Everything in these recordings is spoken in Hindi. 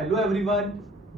Hello everyone,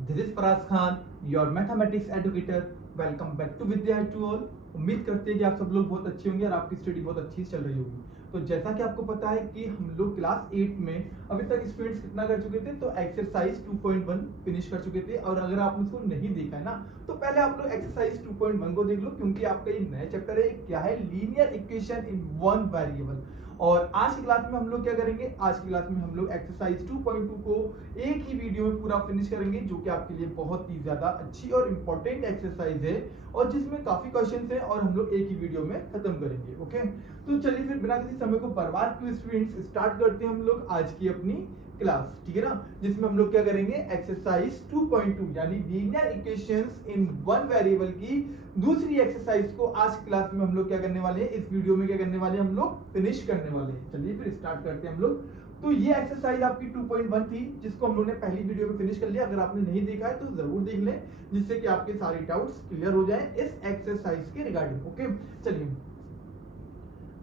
this is Faraz Khan, your mathematics educator. Welcome back to Vidya to all. उम्मीद करते हैं कि आप सब लोग बहुत अच्छे होंगे और आपकी स्टडी बहुत अच्छी चल रही होगी। तो जैसा कि आपको पता है कि हम लोग क्लास 8 में अभी तक स्टूडेंट्स कितना कर चुके थे, तो एक्सरसाइज 2.1 फिनिश कर चुके थे। और अगर आपने उसको नहीं देखा है ना, तो पहले आप लोग एक्सरसाइज 2.1 को देख लो, क्योंकि आपका ये नया चैप्टर है। क्या है? Linear equation in one variable. और आज की क्लास में हम लोग क्या करेंगे? आज की क्लास में हम लोग एक्सरसाइज 2.2 को एक ही वीडियो में पूरा फिनिश करेंगे, जो कि आपके लिए बहुत ही ज्यादा अच्छी और इम्पोर्टेंट एक्सरसाइज है और जिसमें काफी क्वेश्चंस हैं और हम लोग एक ही वीडियो में खत्म करेंगे। ओके, तो चलिए फिर बिना किसी समय को बर्बाद किए स्टूडेंट्स स्टार्ट करते हैं हम लोग आज की अपनी क्लास, ठीक है ना, जिसमें हम लोग क्या करेंगे? एक्सरसाइज 2.2 यानी linear equations in one variable की दूसरी एक्सरसाइज को आज क्लास में हम लोग क्या करने वाले हैं? इस वीडियो में क्या करने वाले हैं? हम लोग फिनिश करने वाले हैं। चलिए फिर स्टार्ट करते हैं हम लोग। तो ये एक्सरसाइज आपकी 2.1 थी, जिसको हम लोग ने पहली वीडियो में फिनिश कर लिया। अगर आपने नहीं देखा है तो जरूर देख लें, जिससे कि आपके सारे डाउट्स क्लियर हो जाएं इस एक्सरसाइज के रिगार्डिंग। ओके, चलिए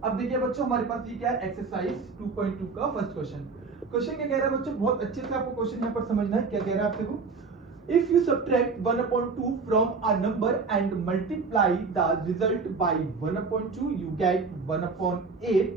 अब देखिए बच्चों, हमारे पास ये क्या है? एक्सरसाइज 2.2 का फर्स्ट क्वेश्चन। क्वेश्चन क्या कह रहा है बच्चों? बहुत अच्छे से आपको क्वेश्चन यहाँ पर समझना है। क्या कह रहा है आपसे को? If you subtract 1/2 from a number and multiply the result by 1/2, you get 1/8.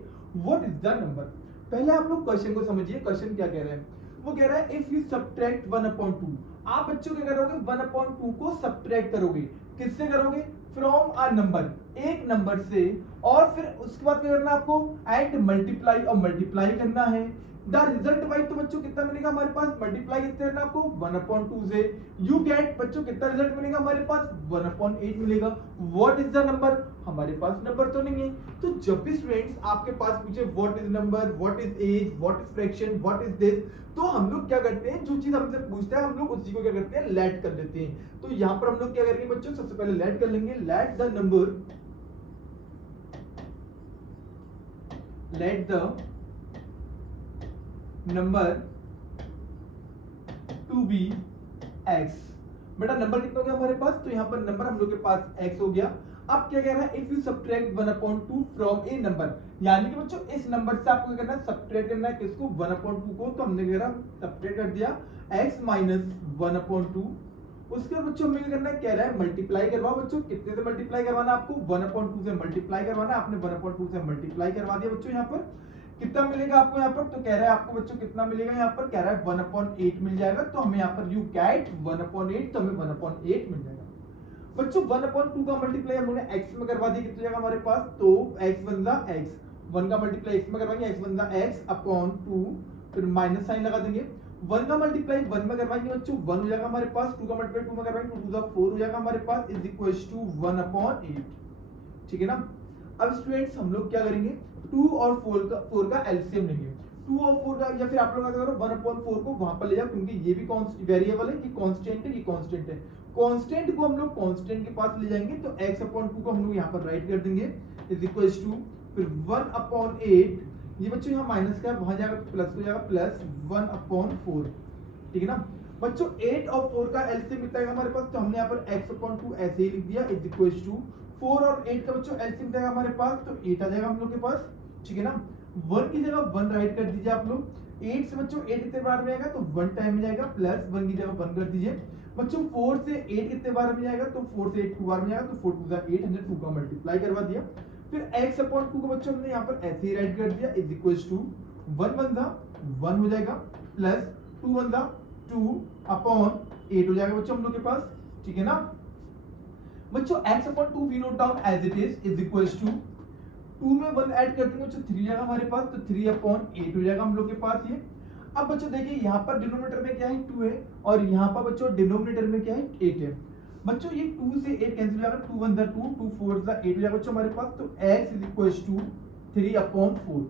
What is the number? पहले आप लोग क्वेश्चन को समझिए। क्वेश्चन क्या कह रहा है? वो कह रहा है if you subtract 1/2, आप बच्चों क्या करोगे? 1/2 को सब्ट्रैक्ट करोगे। किससे करोगे? फ्रॉम अ नंबर, एक नंबर से, और फिर उसके बाद क्या करना है आपको? एंड मल्टीप्लाई, और मल्टीप्लाई करना है द रिजल्ट बाई। तो बच्चों कितना मिलेगा हमारे पास? मल्टीप्लाई कितने करना आपको? 1/2 से। यू गेट बच्चों कितना रिजल्ट मिलेगा हमारे पास? 1/8 मिलेगा। What is the number? हमारे पास नंबर तो नहीं है। तो जब भी स्टूडेंट्स आपके पास पूछे what is number, what is age, what is fraction, what is this, तो हम लोग क्या करते हैं? जो चीज हमसे पूछता है हम लोग उसी को क्या करते हैं? लेट कर लेते हैं। तो यहाँ पर हम लोग क्या करेंगे बच्चों? सबसे पहले लेट कर लेंगे। Let the number, let the number to be x। बेटा नंबर कितना हो गया हमारे पास? तो यहाँ पर नंबर हम लोग के पास x हो गया। अब क्या कह रहा है? If you subtract 1/2 from A number, यानी कि बच्चों इस नंबर से आपको क्या करना है? सब्ट्रैक्ट करना है। किसको? 1/2 को। तो हमने क्या करा? सब्ट्रैक्ट कर दिया x माइनस 1/2। उसके बाद बच्चों हमें क्या करना है? कह रहा है मल्टीप्लाई करवाओ। बच्चों कितने से मल्टीप्लाई करवाना है आपको? 1/2 से मल्टीप्लाई करवाना है। आपने 1/2 से मल्टीप्लाई करवा दिया बच्चों। यहाँ पर कितना मिलेगा आपको? यहाँ पर तो कह रहा है आपको बच्चों कितना मिलेगा? यहाँ पर कह रहा है 1/8 मिल जाएगा। तो हमें यहाँ पर यू गेट 1/8, तो हमें 1/8 मिल जाएगा। बच्चों 1/2 का मल्टीप्लाई हम लोगों ने x में करवा दिया। कितना जाएगा हमारे पास? तो x वन जा x, 1 का मल्टीप्लाई x में करवाएंगे, x वन जा x अपॉन 2, फिर माइनस साइन लगा देंगे। 1 का मल्टीप्लाई 1 में करवाएंगे बच्चों, 1 हो जाएगा हमारे पास। 2 का मल्टीप्लाई 2 में करवाएंगे, 2 2 जा 4 हो जाएगा हमारे पास, इज इक्वल्स टू 1/8। ठीक है ना? अब स्टूडेंट्स हम लोग क्या करेंगे? 2 और 4 का एलसीएम लेंगे। 2 और 4 का, या फिर आप लोग क्या करो? 1/4 को वहां पर ले जाओ, क्योंकि ये भी वेरिएबल है, कि कांस्टेंट है, ये कांस्टेंट है। कांस्टेंट को हम लोग कांस्टेंट के पास ले जाएंगे, तो x/2 को हम लोग यहाँ पर राइट कर देंगे, इज इक्वल्स टू फिर 1/8। ये बच्चों यहाँ माइनस का वहां जाएगा प्लस हो जाएगा, प्लस 1/4। ठीक है ना बच्चों? 8 और 4 का एलसीएम कितना है हमारे पास? तो हमने यहाँ पर x/2 ऐसे ही लिख दिया, इज इक्वल्स टू 4 और 8 का बच्चों एलसीएम जाएगा हमारे पास, तो 8 आ जाएगा हम लोग के पास। ठीक है ना? 1 की जगह 1 राइट कर दीजिए आप लोग। 8 से बच्चों 8 कितने बार में आएगा? तो 1 टाइम में जाएगा, प्लस 1 की जगह 1 कर दीजिए। बच्चों 4 से 8 कितने बार में जाएगा? तो 4 से 8 2 बार में जाएगा, तो 4 2 जा 8, हमने 2 का मल्टीप्लाई करवा दिया। फिर x/2 को बच्चों हमने यहाँ पर ऐसे ही राइट कर दिया, इज इक्वल्स टू 1 1 जा 1 हो जाएगा, प्लस 2 1 जा 2 अपॉन 8 हो जाएगा बच्चों हम लोग के पास। ठीक है ना बच्चों? x/2 we note down as it is equals to 2 में 1 ऐड कर देंगे बच्चों, 3 जाएगा हमारे पास, तो 3/8 हो जाएगा हम लोग के पास ये। अब बच्चों देखिए यहाँ पर डिनोमिनेटर में क्या है? 2 है, और यहाँ पर बच्चों डिनोमिनेटर में क्या है? 8 है। बच्चों ये 2 से 8 कैंसिल हो जाएगा, 2 1 जा 2, 2 4 जा 8 हो जाएगा बच्चों हमारे पास। तो x इज इक्वल्स टू 3/4।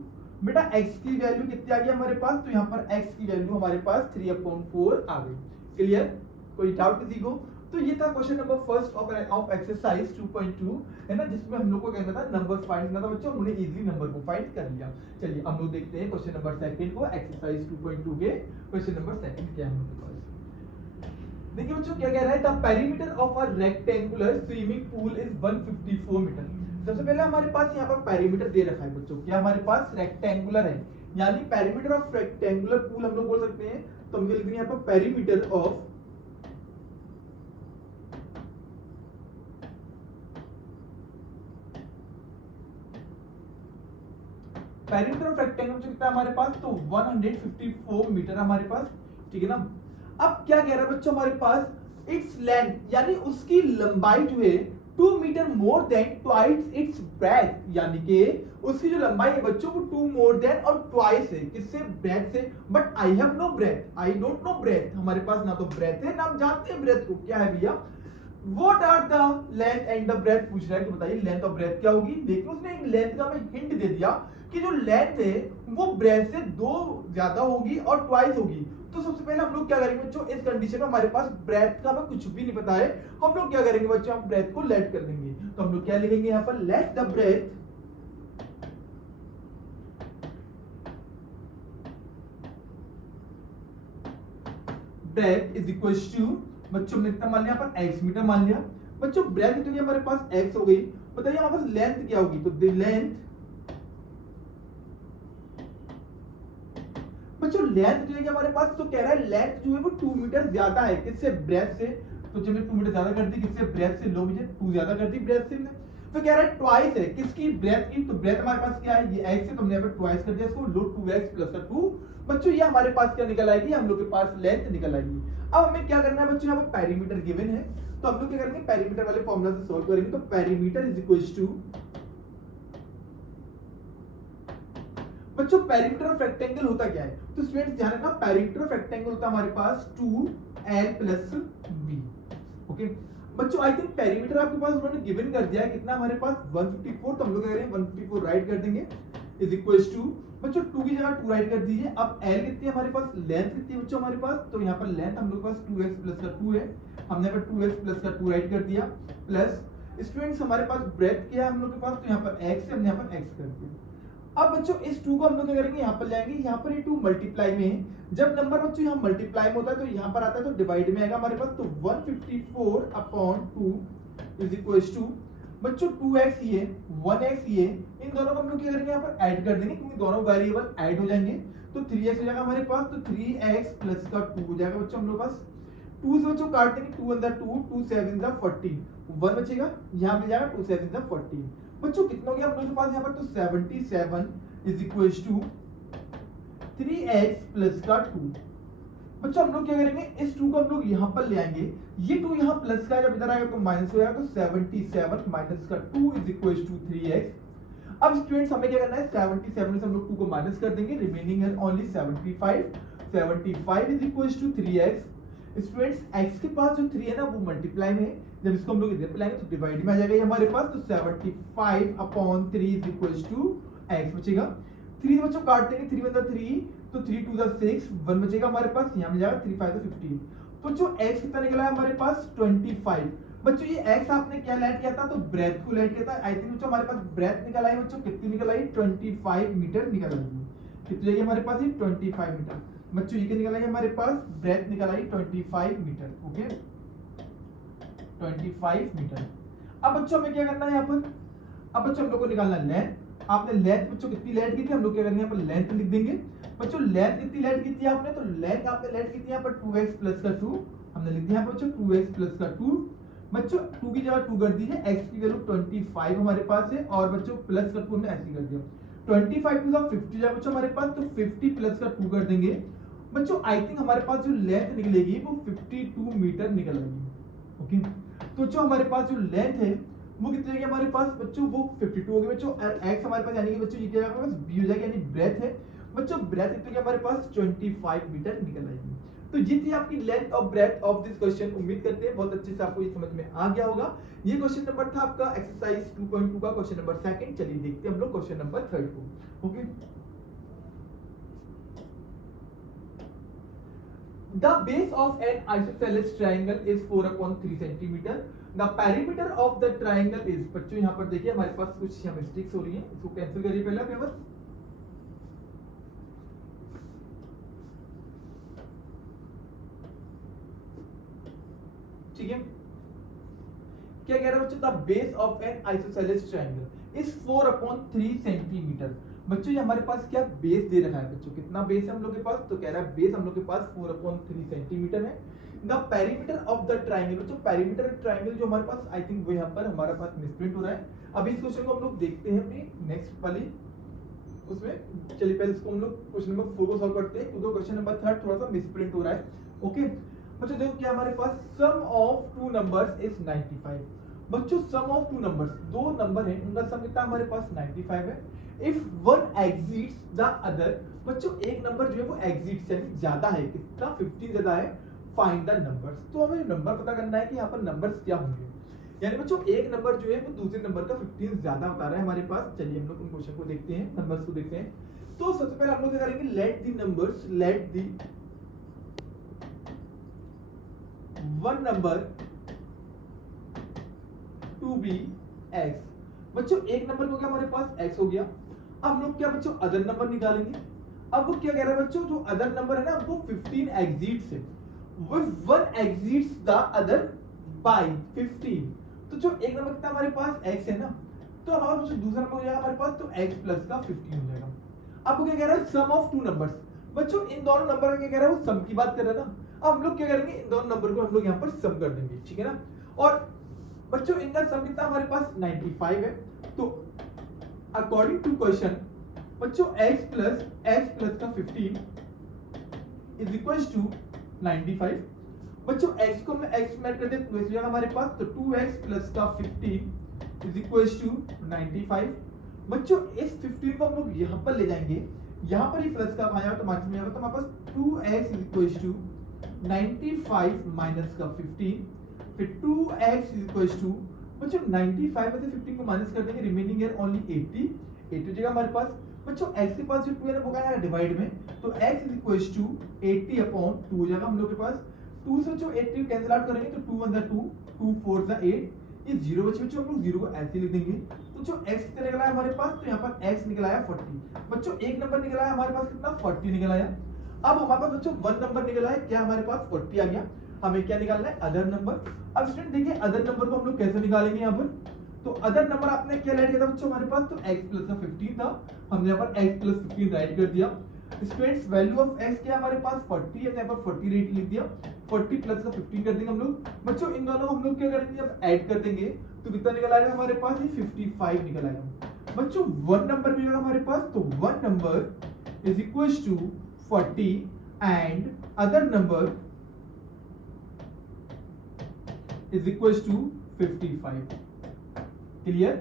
बेटा x की वैल्यू कितनी आ गई हमारे पास? तो यहाँ पर x की वैल्यू हमारे पास 3/4 आ गई। क्लियर? कोई डाउट किसी को? तो ये था question number first of exercise 2.2, है ना, जिसमें हम लोग को कहना था नंबर फाइंड करना था बच्चों। हमने इजीली नंबर को फाइंड कर लिया। चलिए हम लोग देखते हैं क्वेश्चन नंबर सेकंड को, एक्सरसाइज 2.2 के क्वेश्चन नंबर सेकंड क्या है हमारे पास। देखिए बच्चों क्या कह रहा है? The perimeter of a rectangular swimming pool is 154 metre. सबसे पहले हमारे पास यहाँ पर पेरीमीटर दे रखा है बच्चों। क्या हमारे पास? रेक्टेंगुलर है, यानी पेरीमीटर ऑफ रेक्टेंगुलर पूल हम लोग बोल सकते हैं तो हम क्या लिख देंगे यहाँ पर पेरीमीटर ऑफ रेक्टेंगल कितना है हमारे पास, तो 154 मीटर हमारे पास, ठीक है ना। अब क्या कह रहा है बच्चों हमारे पास इट्स लेंथ यानी उसकी लंबाई जो है 2 metre more than twice its breadth, यानी कि उसकी जो लंबाई है बच्चों वो 2 मोर देन और ट्वाइस है किससे, ब्रेथ से। But I have no breadth, I don't know breadth, हमारे पास ना तो ब्रेथ है ना हम जानते हैं ब्रेथ को क्या है भैया। What are the length and the breadth पूछ रहा है कि बताइए लेंथ और ब्रेथ क्या होगी। देखिए उसने एक लेंथ का हमें हिंट दे दिया कि जो लेंथ है वो ब्रेथ से 2 ज्यादा होगी और ट्वाइस होगी। तो सबसे पहले हम लोग क्या करेंगे बच्चों, इस कंडीशन में हमारे पास ब्रेथ का हमें कुछ भी नहीं पता है, हम लोग क्या करेंगे बच्चों, हम ब्रेथ को लेट कर देंगे। तो हम लोग क्या लिखेंगे यहाँ पर, let the breadth is equal to, बच्चों हमने कितना मान लिया पर x मीटर मान लिया। बच्चों ब्रेथ कितनी हमारे पास x हो गई, बताइए हमारे पास लेंथ क्या होगी, तो लेंथ, बच्चों लेंथ जो है हमारे पास, तो कह रहा है लेंथ जो है वो 2 मीटर ज्यादा है किससे, ब्रेथ से। तो जब 2 मीटर ज्यादा कर दी किससे, ब्रेथ से, लो मुझे 2 ज्यादा कर दी ब्रेथ से। तो कह रहा है ट्वाइस है किसकी, ब्रेथ की। तो ब्रेथ हमारे पास क्या है, ये x है, तो हमने यहाँ पर ट्वाइस कर दिया इसको, लो 2x प्लस 2। बच्चों ये हमारे पास क्या निकल आएगी, हम लोग के पास लेंथ निकल आएगी। अब हमें क्या करना है बच्चों, यहाँ पर पेरीमीटर गिवन है, तो हम लोग क्या करेंगे, पेरीमीटर वाले फॉर्मूला से सॉल्व करेंगे। तो पेरीमीटर इज इक्वल टू, बच्चों पेरीमीटर ऑफ रेक्टेंगल होता क्या है, तो स्टूडेंट्स ध्यान रखना, पेरीमीटर ऑफ रेक्टेंगल होता है हमारे पास 2l प्लस b। ओके बच्चों, आई थिंक पेरीमीटर आपके पास उन्होंने गिवन कर दिया है, कितना हमारे पास 154, तो हम लोग क्या करेंगे 154 राइट कर देंगे, इज इक्वल टू, बच्चों 2 की जगह 2 राइट कर दीजिए। अब l कितनी है हमारे पास, लेंथ कितनी है बच्चों हमारे पास, तो यहाँ पर लेंथ हम लोग के पास 2x प्लस 2 है, हमने यहाँ पर 2x प्लस 2 राइट कर दिया, प्लस स्टूडेंट्स हमारे पास ब्रेथ क्या है हम लोग के पास, तो यहाँ पर x है, हमने यहाँ पर x कर दिया। अब बच्चों इस 2 को हम लोग क्या करेंगे, यहाँ पर ले आएंगे, यहाँ पर ये 2 मल्टीप्लाई में है, जब नंबर बच्चों यहाँ मल्टीप्लाई में होता है तो यहाँ पर आता है तो डिवाइड में आएगा हमारे पास, तो 154 अपॉन 2 इज इक्वल टू, बच्चों 2x ये 1x ये, इन दोनों को हम लोग क्या करेंगे, यहाँ पर ऐड कर देंगे क्योंकि दोनों वेरिएबल ऐड हो जाएंगे। तो 3x हो जाएगा हमारे पास, तो 3x प्लस का 2 हो जाएगा बच्चों हम लोग पास, 2 से बच्चों काट देंगे, 2 अंदर 2, 2 7 जा 40, 1 बचेगा, यहाँ मिल जाएगा 2 7 जा 40। बच्चों कितना हो गया हम लोग के पास यहाँ पर, तो 77 is equal to 3x plus का 2। बच्चों हम लोग क्या करेंगे, इस 2 को हम लोग यहाँ पर ले आएंगे, ये 2 यहाँ प्लस का जब इधर आएगा तो माइनस हो जाएगा, तो 77 माइनस का 2 इज इक्वल टू 3x। अब स्टूडेंट्स हमें क्या करना है, 77 से हम लोग 2 को माइनस कर देंगे, रिमेनिंग है only 75 is equal to 3x। Students x के पास जो 3 है ना वो मल्टीप्लाई में है, जब इसको हम लोग इधर पे लाएंगे तो डिवाइड में आ जाएगा ये हमारे पास, तो 75 upon 3 is equal to x बचेगा। 3 बच्चों काट देंगे, 3 बचा 3, तो 3 2 6, 1 बचेगा हमारे पास, यहाँ मिल जाएगा 3 5 15। तो जो x कितना निकला है हमारे पास 25। बच्चों ये x आपने क्या लेट किया था, तो ब्रेथ को लेट किया था। आई थिंक बच्चों हमारे पास ब्रेथ निकल आई, बच्चों कितनी निकल आई, 25 मीटर निकल आई। कितनी जाएगी हमारे पास, ये 25 मीटर। बच्चों ये निकल आई हमारे पास, ब्रेथ निकल आई 25 मीटर। Okay 25 metre. अब बच्चों हमें क्या करना है यहाँ पर, अब बच्चों हम लोग को निकालना है लेंथ। आपने लेंथ बच्चों कितनी लेट की थी, हम लोग क्या करेंगे यहाँ पर लेंथ लिख देंगे। बच्चों लेंथ कितनी लेट की थी आपने, तो लेंथ आपने लेट की थी यहाँ पर 2x प्लस का 2, हमने लिख दिया यहाँ पर बच्चों 2x प्लस का 2। बच्चों 2 की जगह 2 कर दीजिए, x की वैल्यू 25 हमारे पास है, और बच्चों प्लस का 2 हमने ऐसे कर दिया, 25 टू 50 जाए बच्चों हमारे पास, तो 50 प्लस का 2 कर देंगे। बच्चों आई थिंक हमारे पास जो लेंथ निकलेगी वो 52 मीटर निकल आएगी। ओके तो जो हमारे पास जो लेंथ है वो कितनी रहेगी हमारे पास बच्चों, वो 52 होगी बच्चों। x हमारे पास यानी कि बच्चों ये क्या होगा, b हो जाएगा, यानी ब्रेथ है बच्चों, ब्रेथ कितनी हमारे पास 25 मीटर निकल आएगी। तो ये थी आपकी लेंथ और ब्रेथ ऑफ दिस क्वेश्चन। उम्मीद करते हैं बहुत अच्छे से आपको ये समझ में आ गया होगा। ये क्वेश्चन नंबर था आपका एक्सरसाइज 2.2 का क्वेश्चन नंबर 2। चलिए देखते हैं हम लोग क्वेश्चन नंबर 3 को। Okay The base of an isosceles triangle is 4/3 centimeter. The perimeter of the triangle is, बच्चों यहाँ पर देखिए हमारे पास कुछ मिस्टेक्स हो रही हैं, इसको कैंसिल करिए पहले पेपर। ठीक है क्या कह रहा है बच्चों, the base of N isosceles triangle, is 4/3 centimetre. बच्चों ये हमारे पास क्या बेस दे रखा है बच्चों, कितना बेस है हम लोग के पास, तो कह रहा है बेस हम लोग के पास 4/3 सेंटीमीटर है। The perimeter of the triangle, बच्चों पेरीमीटर ट्राइंगल जो हमारे पास आई थिंक वो यहाँ पर हमारे पास मिसप्रिंट हो रहा है। अब इस क्वेश्चन को हम लोग देखते हैं अपनी नेक्स्ट वाली उसमें। चलिए पहले इसको हम लोग क्वेश्चन नंबर 4 को सॉल्व करते हैं, क्योंकि क्वेश्चन नंबर 3 थोड़ा सा मिसप्रिंट हो रहा है। ओके बच्चों देखो क्या हमारे पास सम ऑफ टू नंबर्स इज 95। बच्चों सम ऑफ टू नंबर्स, दो नंबर हैं उनका सम कितना हमारे पास 95 है। If one exits the other, बच्चों एक नंबर जो है वो एग्जिट्स यानी ज्यादा है, कितना 15 ज्यादा है, फाइंड द नंबर्स। तो हमें नंबर पता करना है कि यहाँ पर नंबर्स क्या होंगे, यानी बच्चों एक नंबर जो है वो दूसरे नंबर का 15 ज्यादा बता रहा है हमारे पास। चलिए हम लोग उन क्वेश्चन को देखते हैं, नंबर्स को देखते हैं। तो सबसे पहले हम लोग क्या करेंगे, let the numbers, let the one number to be x. बच्चों एक नंबर को क्या हमारे पास x हो गया। अब हम लोग क्या बच्चों अदर नंबर निकालेंगे। अब वो क्या कह रहा है बच्चों, जो अदर नंबर है ना वो 15 एग्जिट्स है, वो one exits the other by 15। तो जो एक नंबर कितना हमारे पास x है ना, तो हमारा जो दूसरा नंबर हो जाएगा हमारे पास तो x प्लस का 15 हो जाएगा। अब वो क्या कह रहा है, सम ऑफ टू नंबर्स। बच्चों इन दोनों नंबर का क्या कह रहा है, वो सम की बात कर रहा है ना। अब हम लोग क्या करेंगे, इन दोनों नंबर को हम लोग यहाँ पर सम कर देंगे, ठीक है ना। और बच्चों इनका सम कितना हमारे पास 95 है। तो अकॉर्डिंग टू क्वेश्चन बच्चों x प्लस का 15 इज इक्वल टू 95। बच्चों x को हमने x में ऐड कर दिया, 2x हो जाएगा हमारे पास, तो 2x प्लस का 15 इज इक्वल टू 95। बच्चों इस 15 को हम लोग यहाँ पर ले जाएंगे, यहाँ पर ही प्लस का आया तो माइनस में आएगा, तो हमारे पास 2x is equal to 95 minus का 15, फिर 2x इज इक्वल टू बच्चों 95 में से 15 को माइनस कर देंगे, रिमेनिंग है ओनली 80 हो जाएगा हमारे पास। बच्चों x के पास जो 2 है ना वो क्या है डिवाइड में, तो x इज इक्वल टू 80/2 हो जाएगा हम लोग के पास। 2 से जो 80 कैंसिल आउट करेंगे तो 2 1 2 2 4 8, ये 0 बचे बच्चों, हम लोग 0 को ऐसे लिख देंगे। तो जो x कितना निकला है हमारे पास, तो यहाँ पर x निकला है 40। बच्चों एक नंबर निकला है हमारे पास कितना 40 निकला है। अब हमारे पास बच्चों वन नंबर निकला है, क्या हमारे पास 40 आ गया। हमें क्या निकालना है, अदर नंबर। अब स्टूडेंट देखिए अदर नंबर को हम लोग कैसे निकालेंगे यहाँ पर, तो अदर नंबर आपने क्या राइट किया था बच्चों हमारे पास, तो x प्लस का 15 था, हमने यहाँ पर x प्लस 15 राइट कर दिया। स्टूडेंट्स वैल्यू ऑफ x क्या हमारे पास 40 है, यहाँ पर 40 रेट लिख दिया, 40 प्लस का 15 कर देंगे हम लोग। बच्चों इन दोनों को हम लोग क्या करेंगे, अब ऐड कर देंगे, तो कितना निकल आएगा हमारे पास, ये 55 निकल आएगा। बच्चों वन नंबर मिलेगा हमारे पास, तो one number is equal to 40 and other number is equal to 55। Clear?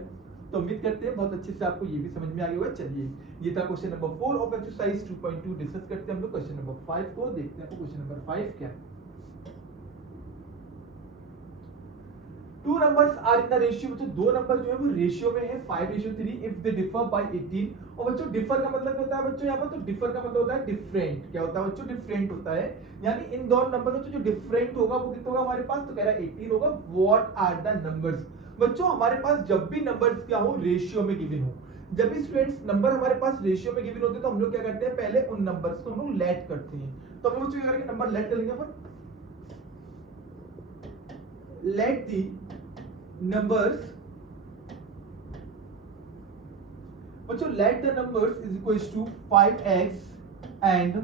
तो उम्मीद करते हैं बहुत अच्छे से आपको ये भी समझ में आ गया होगा। चलिए ये था question number 4 of exercise 2.2। Discuss करते हैं हम लोग क्वेश्चन नंबर 5 को, देखते हैं क्वेश्चन नंबर 5 क्या है। Two numbers are in the ratio, बच्चों दो नंबर जो है वो रेशियो में है 5:3 इफ दे डिफर बाय 18। और बच्चों डिफर का मतलब क्या होता है बच्चों, यहाँ पर तो डिफर का मतलब होता है डिफरेंट। क्या होता है बच्चों, डिफरेंट होता है, यानी इन दोनों नंबर में जो डिफरेंट होगा वो कितना होगा हमारे पास, तो कह रहा है 18 होगा। What are the numbers. बच्चों हमारे पास जब भी नंबर्स क्या हो रेशियो में गिवन हो, जब भी स्टूडेंट्स नंबर हमारे पास रेशियो में गिवन होते हैं तो हम लोग क्या करते हैं, पहले उन नंबर्स को हम लोग लेट करते हैं। तो हम लोग क्या करेंगे, नंबर लेट कर लेंगे पर लेट दी numbers, बच्चों let the numbers is equals to 5x and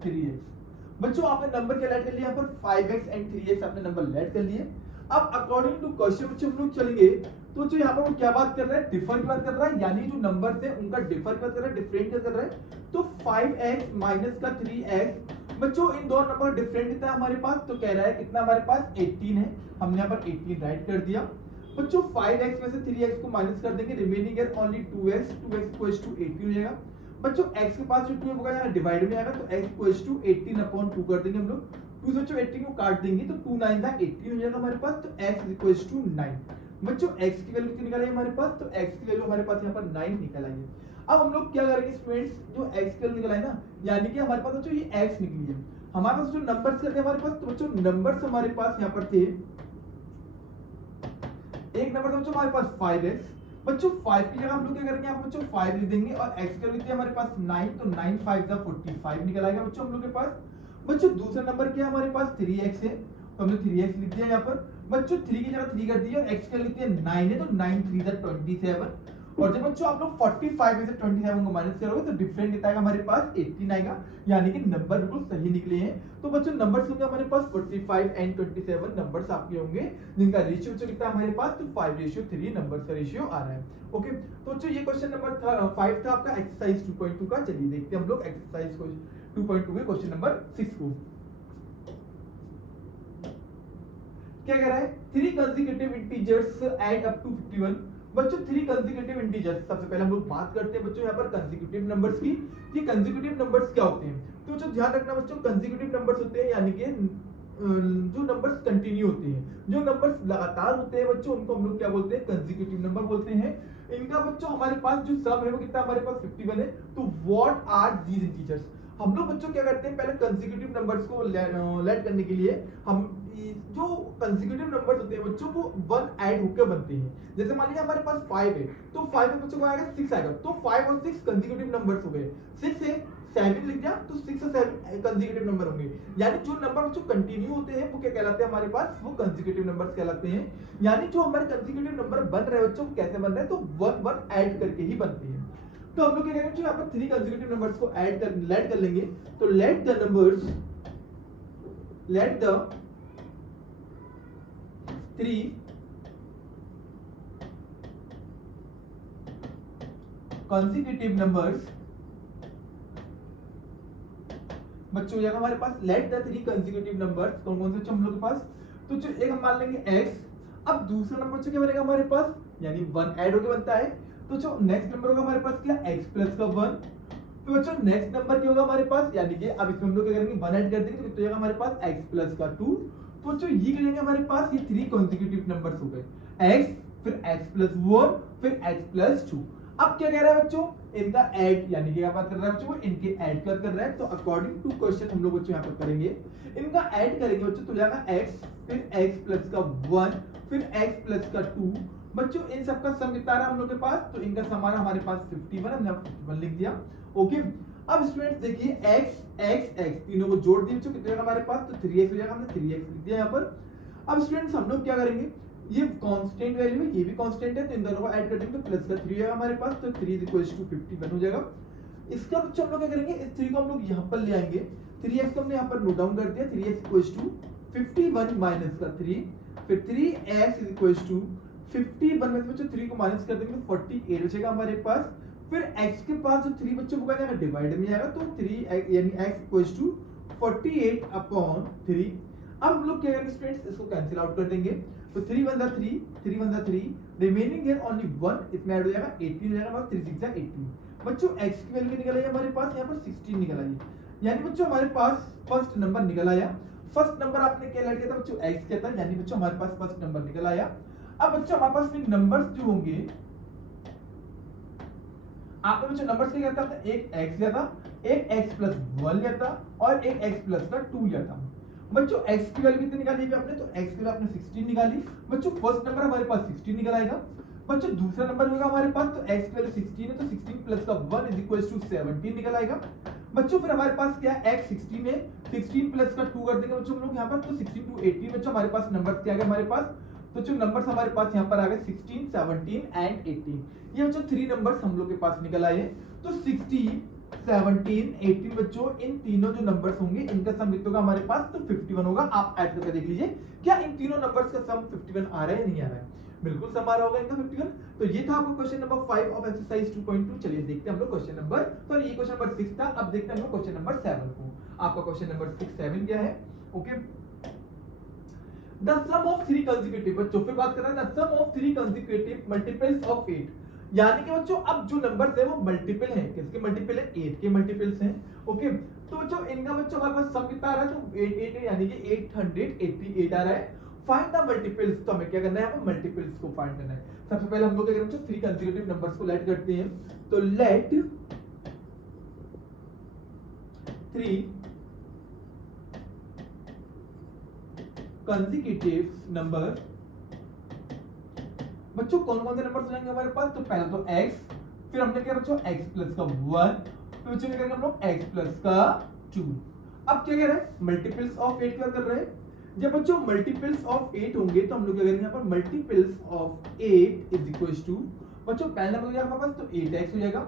3x। बच्चों आपने नंबर क्या लेट कर लिया, यहाँ पर 5x and 3x आपने नंबर लेट कर लिए। अब अकॉर्डिंग टू क्वेश्चन बच्चों हम लोग चलेंगे, तो जो यहाँ पर वो क्या बात कर रहा है, डिफर की बात कर रहा है, यानी जो नंबर थे उनका डिफर की बात कर रहा है, डिफरेंट क्या कर रहा है, तो 5x माइनस का 3x। बच्चों इन दो नंबर डिफरेंट कितना है हमारे पास, तो कह रहा है कितना हमारे पास 18 है, हमने यहाँ पर 18 राइट कर दिया। बच्चों 5x में से 3x को माइनस कर देंगे, रिमेनिंग है only 2x, 2x equals to 18 हो जाएगा। बच्चों x के पास जो 2 होगा यहाँ डिवाइड में आएगा, तो x इक्वल्स टू 18/2 कर देंगे हम लोग। 2 से बच्चों 18 को काट देंगे तो 2 9 का 18 हो जाएगा हमारे पास, तो x इक्वल्स टू 9। बच्चों x की वैल्यू कितनी निकल आई हमारे पास, तो x की वैल्यू हमारे पास यहाँ पर 9 निकल आई है। अब हम लोग क्या करेंगे स्टूडेंट्स, जो x की वैल्यू निकल आई ना, यानी कि हमारे पास बच्चों ये x निकली है, हमारे पास जो नंबर्स करते हैं हमारे पास, तो बच्चों नंबर्स हमारे पास यहाँ पर थे, एक नंबर था बच्चों हमारे पास 5x। बच्चों 5 की जगह हम लोग क्या करेंगे, यहाँ बच्चों 5 लिख देंगे और x की वैल्यू थी हमारे पास 9, तो 9 5 का 45 निकल आएगा बच्चों हम लोग के पास। बच्चों दूसरा नंबर क्या है हमारे पास 3x है, तो हमने 3x लिख दिया यहाँ पर। बच्चों 3 की जगह 3 कर दी और x की वैल्यू कितनी है 9 है, तो 9 3 द 27। और जब बच्चों आप लोग 45 में से 27 को माइनस करोगे तो डिफरेंट कितना आएगा हमारे पास 18 आएगा, यानी कि नंबर बिल्कुल सही निकले हैं। तो बच्चों नंबर्स होंगे हमारे पास 45 एंड 27 नंबर्स आपके होंगे, जिनका रेशियो बच्चों कितना हमारे पास, तो 5:3 नंबर्स का रेशियो आ रहा है। ओके, तो बच्चों ये क्वेश्चन नंबर 5 था आपका एक्सरसाइज 2.2 का। चलिए देखते हैं हम लोग एक्सरसाइज 2.2 के क्वेश्चन नंबर 6 को। क्या कह रहा है, 3 consecutive integers add up to 51। बच्चों 3 कंसेक्यूटिव इंटीजर्स, सबसे पहले हम लोग बात करते हैं बच्चों यहाँ पर कंसेक्यूटिव नंबर्स की। ये कंसेक्यूटिव नंबर्स क्या होते हैं, तो बच्चों ध्यान रखना बच्चों, कंसेक्यूटिव नंबर्स होते हैं यानी कि जो नंबर्स कंटिन्यू होते हैं, जो नंबर्स लगातार होते हैं बच्चों, उनको हम लोग क्या बोलते हैं, कंसेक्यूटिव नंबर बोलते हैं। इनका बच्चों हमारे पास जो सम है वो कितना हमारे पास 51 है। तो व्हाट आर दीज इंटीजर्स, हम लोग बच्चों क्या करते हैं, पहले कंसेक्यूटिव नंबर्स को लेट करने के लिए हम जो कंसेक्यूटिव नंबर्स होते हैं बच्चों वो 1 ऐड होकर बनते हैं। जैसे मान लीजिए हमारे पास 5 है, तो 5 में बच्चों को आएगा 6 आएगा, तो 5 और 6 कंसेक्यूटिव नंबर्स हो गए। 6 है 7 लिख दिया, तो 6 और 7 कंसेक्यूटिव नंबर होंगे। यानी जो नंबर बच्चों कंटिन्यू होते हैं वो क्या कहलाते हैं हमारे पास, वो कंसेक्यूटिव नंबर्स कहलाते हैं। यानी जो हमारे कंसेक्यूटिव नंबर बन रहे हैं बच्चों, कैसे बन रहे हैं, तो 1 ऐड करके ही बनते हैं। तो हम लोग क्या करेंगे, यहाँ पर 3 कंसेक्यूटिव नंबर्स को लेट कर लेंगे। तो लेट द 3 consecutive numbers, बच्चों यहाँ हमारे पास लेट द 3 consecutive numbers कौन कौन से हम लोग के पास, तो जो एक हम मान लेंगे x। अब दूसरा नंबर बच्चों क्या बनेगा हमारे पास, यानी 1 ऐड होके बनता है। तो जो नेक्स्ट नंबर होगा हमारे पास क्या, x प्लस का 1। तो बच्चों नेक्स्ट नंबर क्या होगा हमारे पास, यानी कि अब इसमें हम लोग क्या करेंगे, 1 ऐड कर देंगे, तो कितना होगा हमारे पास x प्लस का 2। तो जो ये करेंगे हमारे पास ये 3 कॉन्सेक्यूटिव नंबर्स हो गए, x फिर x प्लस 1 फिर x प्लस 2। अब क्या कह रहा है बच्चों, इनका ऐड, यानी कि क्या बात कर रहा है बच्चों, इनके ऐड कर रहा है। तो अकॉर्डिंग टू क्वेश्चन हम लोग बच्चों यहाँ पर करेंगे, इनका ऐड करेंगे बच्चों, तो जाएगा x फिर x प्लस का 1 फिर x प्लस का 2। बच्चों इन सबका सम कितना आ रहा है हम लोग के पास, तो इनका सम आ रहा हमारे पास 51, हमने 51 लिख दिया। ओके, अब स्टूडेंट्स देखिए x x x तीनों को जोड़ दिए बच्चों, कितना होगा हमारे पास, तो 3x हो जाएगा, हमने 3x लिख दिया यहाँ पर। अब स्टूडेंट्स हम लोग क्या करेंगे, ये कांस्टेंट वैल्यू है, ये भी कांस्टेंट है, तो इन दोनों को ऐड कर देंगे, तो प्लस का 3 है हमारे पास, तो 3 51 हो जाएगा। इसका बच्चों हम लोग क्या करेंगे, इस 3 को हम लोग यहाँ पर ले आएंगे। 3x को हमने यहाँ पर नोट डाउन कर दिया, 3x 51 माइनस का 3, फिर 3x 51 में से बच्चों 3 को माइनस कर देंगे, 48 बचेगा हमारे पास। फिर x के पास जो 3 बच्चों को जाएगा डिवाइड में आएगा, तो 3 यानी x 48 अपॉन 3। अब हम लोग क्या करेंगे स्टूडेंट्स, इसको कैंसिल आउट कर देंगे, तो 3 1 जा 3, 3 1 जा 3, रिमेनिंग हियर ओनली 1, इसमें ऐड हो जाएगा 18 हो जाएगा, 3 6 जा 18। बच्चों x की वैल्यू निकल आई हमारे पास यहाँ पर 16 निकल आई, यानी बच्चों हमारे पास फर्स्ट नंबर निकल आया। फर्स्ट नंबर आपने क्या ऐड किया था बच्चों, x किया था, यानी बच्चों हमारे पास फर्स्ट नंबर निकल आया। अब बच्चों हमारे पास फिर नंबर्स जो होंगे, आपने बच्चों नंबर्स क्या करता था, एक x लिया था, एक x प्लस 1 लिया था और एक x प्लस का 2 लिया था। बच्चों x की वैल्यू कितनी निकाली आपने, तो x की वैल्यू आपने 16 निकाली। बच्चों फर्स्ट नंबर हमारे पास 16 निकल आएगा। बच्चों दूसरा नंबर होगा हमारे पास, तो x की वैल्यू 16 है, तो 16 प्लस का 1 इज इक्वल टू 17 निकल आएगा। बच्चों फिर हमारे पास क्या है, x 16 है, 16 प्लस का 2 कर देंगे बच्चों हम लोग यहाँ पर, तो 16 टू 18। बच्चों हमारे पास नंबर्स क्या आ गए हमारे पास, तो जो नंबर्स हमारे पास यहाँ पर आ गए 16 17 एंड 18। ये बच्चों 3 नंबर्स हम लोग के पास निकल आए। तो 16 17 18 बच्चों इन तीनों जो नंबर्स होंगे इनका सम कितना होगा हमारे पास, तो 51 होगा। आप ऐड करके देख लीजिए क्या इन तीनों नंबर्स का सम 51 आ रहा है नहीं आ रहा है, बिल्कुल सम आ रहा होगा इनका 51। तो ये था आपका क्वेश्चन नंबर 5 ऑफ एक्सरसाइज 2.2। चलिए देखते हैं हम लोग क्वेश्चन नंबर, तो ये क्वेश्चन नंबर 6 था। अब देखते हैं हम लोग क्वेश्चन नंबर 7 को। आपका क्वेश्चन नंबर 6 7 क्या है, okay. The sum of 3 consecutive, बच्चों फिर बात कर रहे हैं the sum of 3 consecutive multiples of 8, यानी कि बच्चों अब जो नंबर्स है वो मल्टीपल हैं, किसके मल्टीपल है, 8 के मल्टीपल्स हैं। ओके, तो बच्चों इनका बच्चों हमारे पास सम कितना आ रहा है, तो 8 8 यानी कि 888 आ रहा है। फाइंड द मल्टीपल्स, तो हमें क्या करना है, हमें मल्टीपल्स को फाइंड करना है। सबसे पहले हम लोग क्या करेंगे, 3 कंसेक्यूटिव नंबर्स को लेट करते हैं। तो लेट 3 consecutive नंबर, बच्चों कौन कौन से नंबर जाएंगे हमारे पास, तो पहला तो x, फिर हमने क्या बच्चों x प्लस का 1, फिर बच्चों क्या करेंगे हम लोग x प्लस का 2। अब क्या कह रहे हैं, मल्टीपल्स ऑफ 8 क्या कर रहे हैं, जब बच्चों मल्टीपल्स ऑफ 8 होंगे तो हम लोग क्या करेंगे यहाँ पर multiples of 8 is equal to बच्चों पहला नंबर हो जाएगा हमारे पास तो 8x हो जाएगा,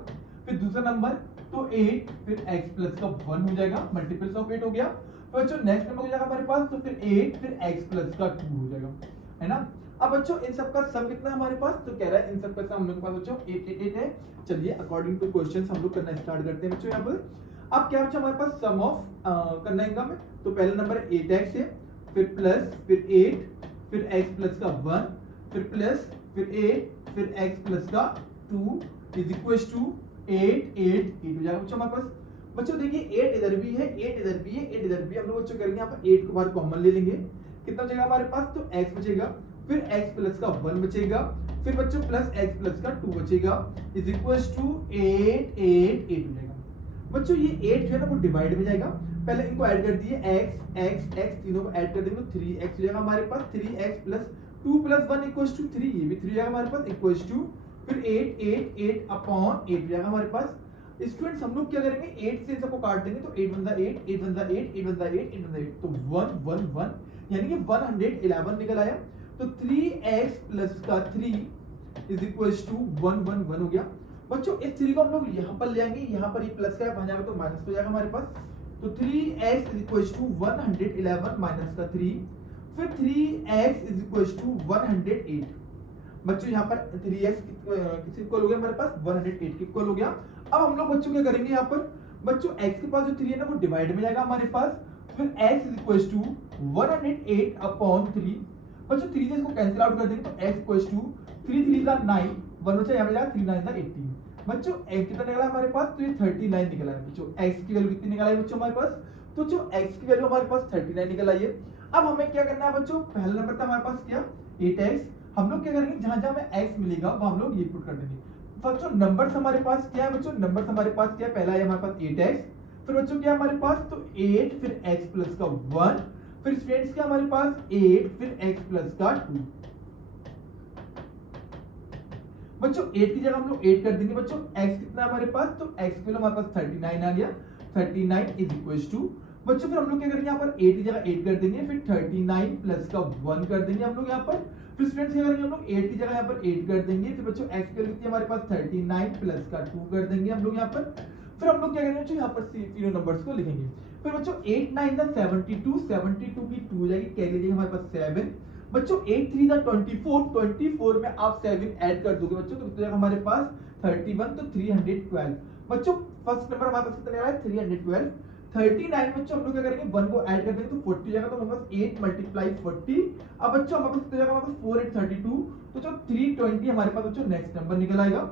फिर दूसरा नंबर तो 8 फिर x प्लस का 1 हो जाएगा, मल्टीपल्स ऑफ 8 हो गया। तो बच्चों नेक्स्ट नंबर हो जाएगा हमारे पास तो फिर 8 फिर x प्लस का 2 हो जाएगा, है ना। अब बच्चों इन सब का सम कितना है हमारे पास, तो कह रहा है इन सब का सम हम लोग के पास बच्चों 8 8 8 है। चलिए अकॉर्डिंग टू क्वेश्चंस हम लोग करना स्टार्ट करते हैं बच्चों यहाँ पर। अब क्या बच्चों हमारे पास सम ऑफ करना है इनका में, तो पहला नंबर 8x है, फिर प्लस फिर 8 फिर x प्लस का 1 फिर प्लस फिर 8 फिर x प्लस का 2 इज इक्वल टू 8 8 8 हो जाएगा बच्चों हमारे पास। बच्चों देखिए 8 इधर भी है, 8 इधर भी है, 8 इधर भी, हम लोग बच्चों करेंगे यहाँ पर 8 को बाहर कॉमन ले लेंगे, कितना बचेगा हमारे पास, तो x बचेगा, फिर x प्लस का 1 बचेगा, फिर बच्चों प्लस x प्लस का 2 बचेगा इज इक्वल टू 8 8 8 हो जाएगा। बच्चों ये 8 जो है ना वो डिवाइड में जाएगा, पहले इनको ऐड कर दिए x x x तीनों को ऐड कर देंगे तो 3x हो जाएगा हमारे पास, 3x plus 2 plus 1 equals to 3, ये भी 3 जाएगा हमारे पास इक्वल्स टू फिर 8 8 8 अपॉन 8 जाएगा हमारे पास। स्टूडेंट्स हम लोग क्या करेंगे 8 से इन सबको काट देंगे तो 8 बनता 8 8 बनता 8 8 बनता 8 8 बनता 8 तो 1 1 1 यानी कि 111 निकल आया। तो 3x प्लस का 3 इज इक्वल्स टू 1 1 1 हो गया। बच्चों इस 3 को हम लोग यहाँ पर ले आएंगे, यहाँ पर ये प्लस का है वहां जाएगा तो माइनस हो जाएगा हमारे पास, तो 3x is equals to 111 minus का 3 फिर 3x इज इक्वल्स टू 108। बच्चों यहाँ पर 3x किसके इक्वल हो गया हमारे पास 108 के इक्वल हो गया। अब हम लोग बच्चों क्या करेंगे यहाँ पर, बच्चों x के पास जो 3 है ना वो डिवाइड में जाएगा हमारे पास, फिर x is equals to 108 upon 3। बच्चों 3 से इसको कैंसिल आउट कर देंगे तो x इक्वल्स टू 3 3 का 9 1 बचा यहाँ पे जाएगा 3 9 का 18। बच्चों x कितना निकला हमारे पास, तो ये 39 निकला है बच्चों। x की वैल्यू कितनी निकल आई बच्चों हमारे पास, तो जो x की वैल्यू हमारे पास 39 निकल आई है। अब हमें क्या करना है बच्चों, पहला नंबर था हमारे पास क्या 8x, हम लोग क्या करेंगे जहां जहां में x मिलेगा वहां हम लोग ये पुट कर देंगे। बच्चों नंबर्स हमारे पास क्या है, बच्चों नंबर्स हमारे पास क्या है, पहला है हमारे पास 8x, फिर बच्चों क्या है हमारे पास तो 8 फिर x प्लस का 1 फिर स्टूडेंट्स क्या हमारे पास 8 फिर x प्लस का 2। बच्चों 8 की जगह हम लोग 8 कर देंगे बच्चों, x कितना है हमारे पास, तो x के लिए हमारे पास 39 आ गया, 39 इज इक्वल्स टू बच्चों फिर हम लोग क्या करेंगे यहाँ पर 8 की जगह 8 कर देंगे, फिर 39 प्लस का 1 कर देंगे हम लोग यहाँ पर, फिर स्टूडेंट्स क्या करेंगे हम लोग 8 की जगह यहाँ पर 8 कर देंगे, फिर बच्चों x की वैल्यू कितनी हमारे पास 39 प्लस का 2 कर देंगे हम लोग यहाँ पर। फिर हम लोग क्या करेंगे बच्चों यहाँ पर तीनों नंबर्स को लिखेंगे, फिर बच्चों 8 9 दा 72 72 की 2 हो जाएगी, कैरी लीजिए हमारे पास 7। बच्चों 8 3 दा 24 24 में आप 7 ऐड कर दोगे बच्चों तो कितना हमारे पास 31 तो 312। बच्चों फर्स्ट नंबर हमारे पास कितना आ रहा है 312। 39 बच्चों हम लोग क्या करेंगे 1 को ऐड कर देंगे तो 40 जाएगा, तो हमारे पास 8 मल्टीप्लाई 40। अब बच्चों हमारे पास कितना जाएगा, हमारे पास 4 8 32 तो जो 320 हमारे पास बच्चों नेक्स्ट नंबर निकल आएगा।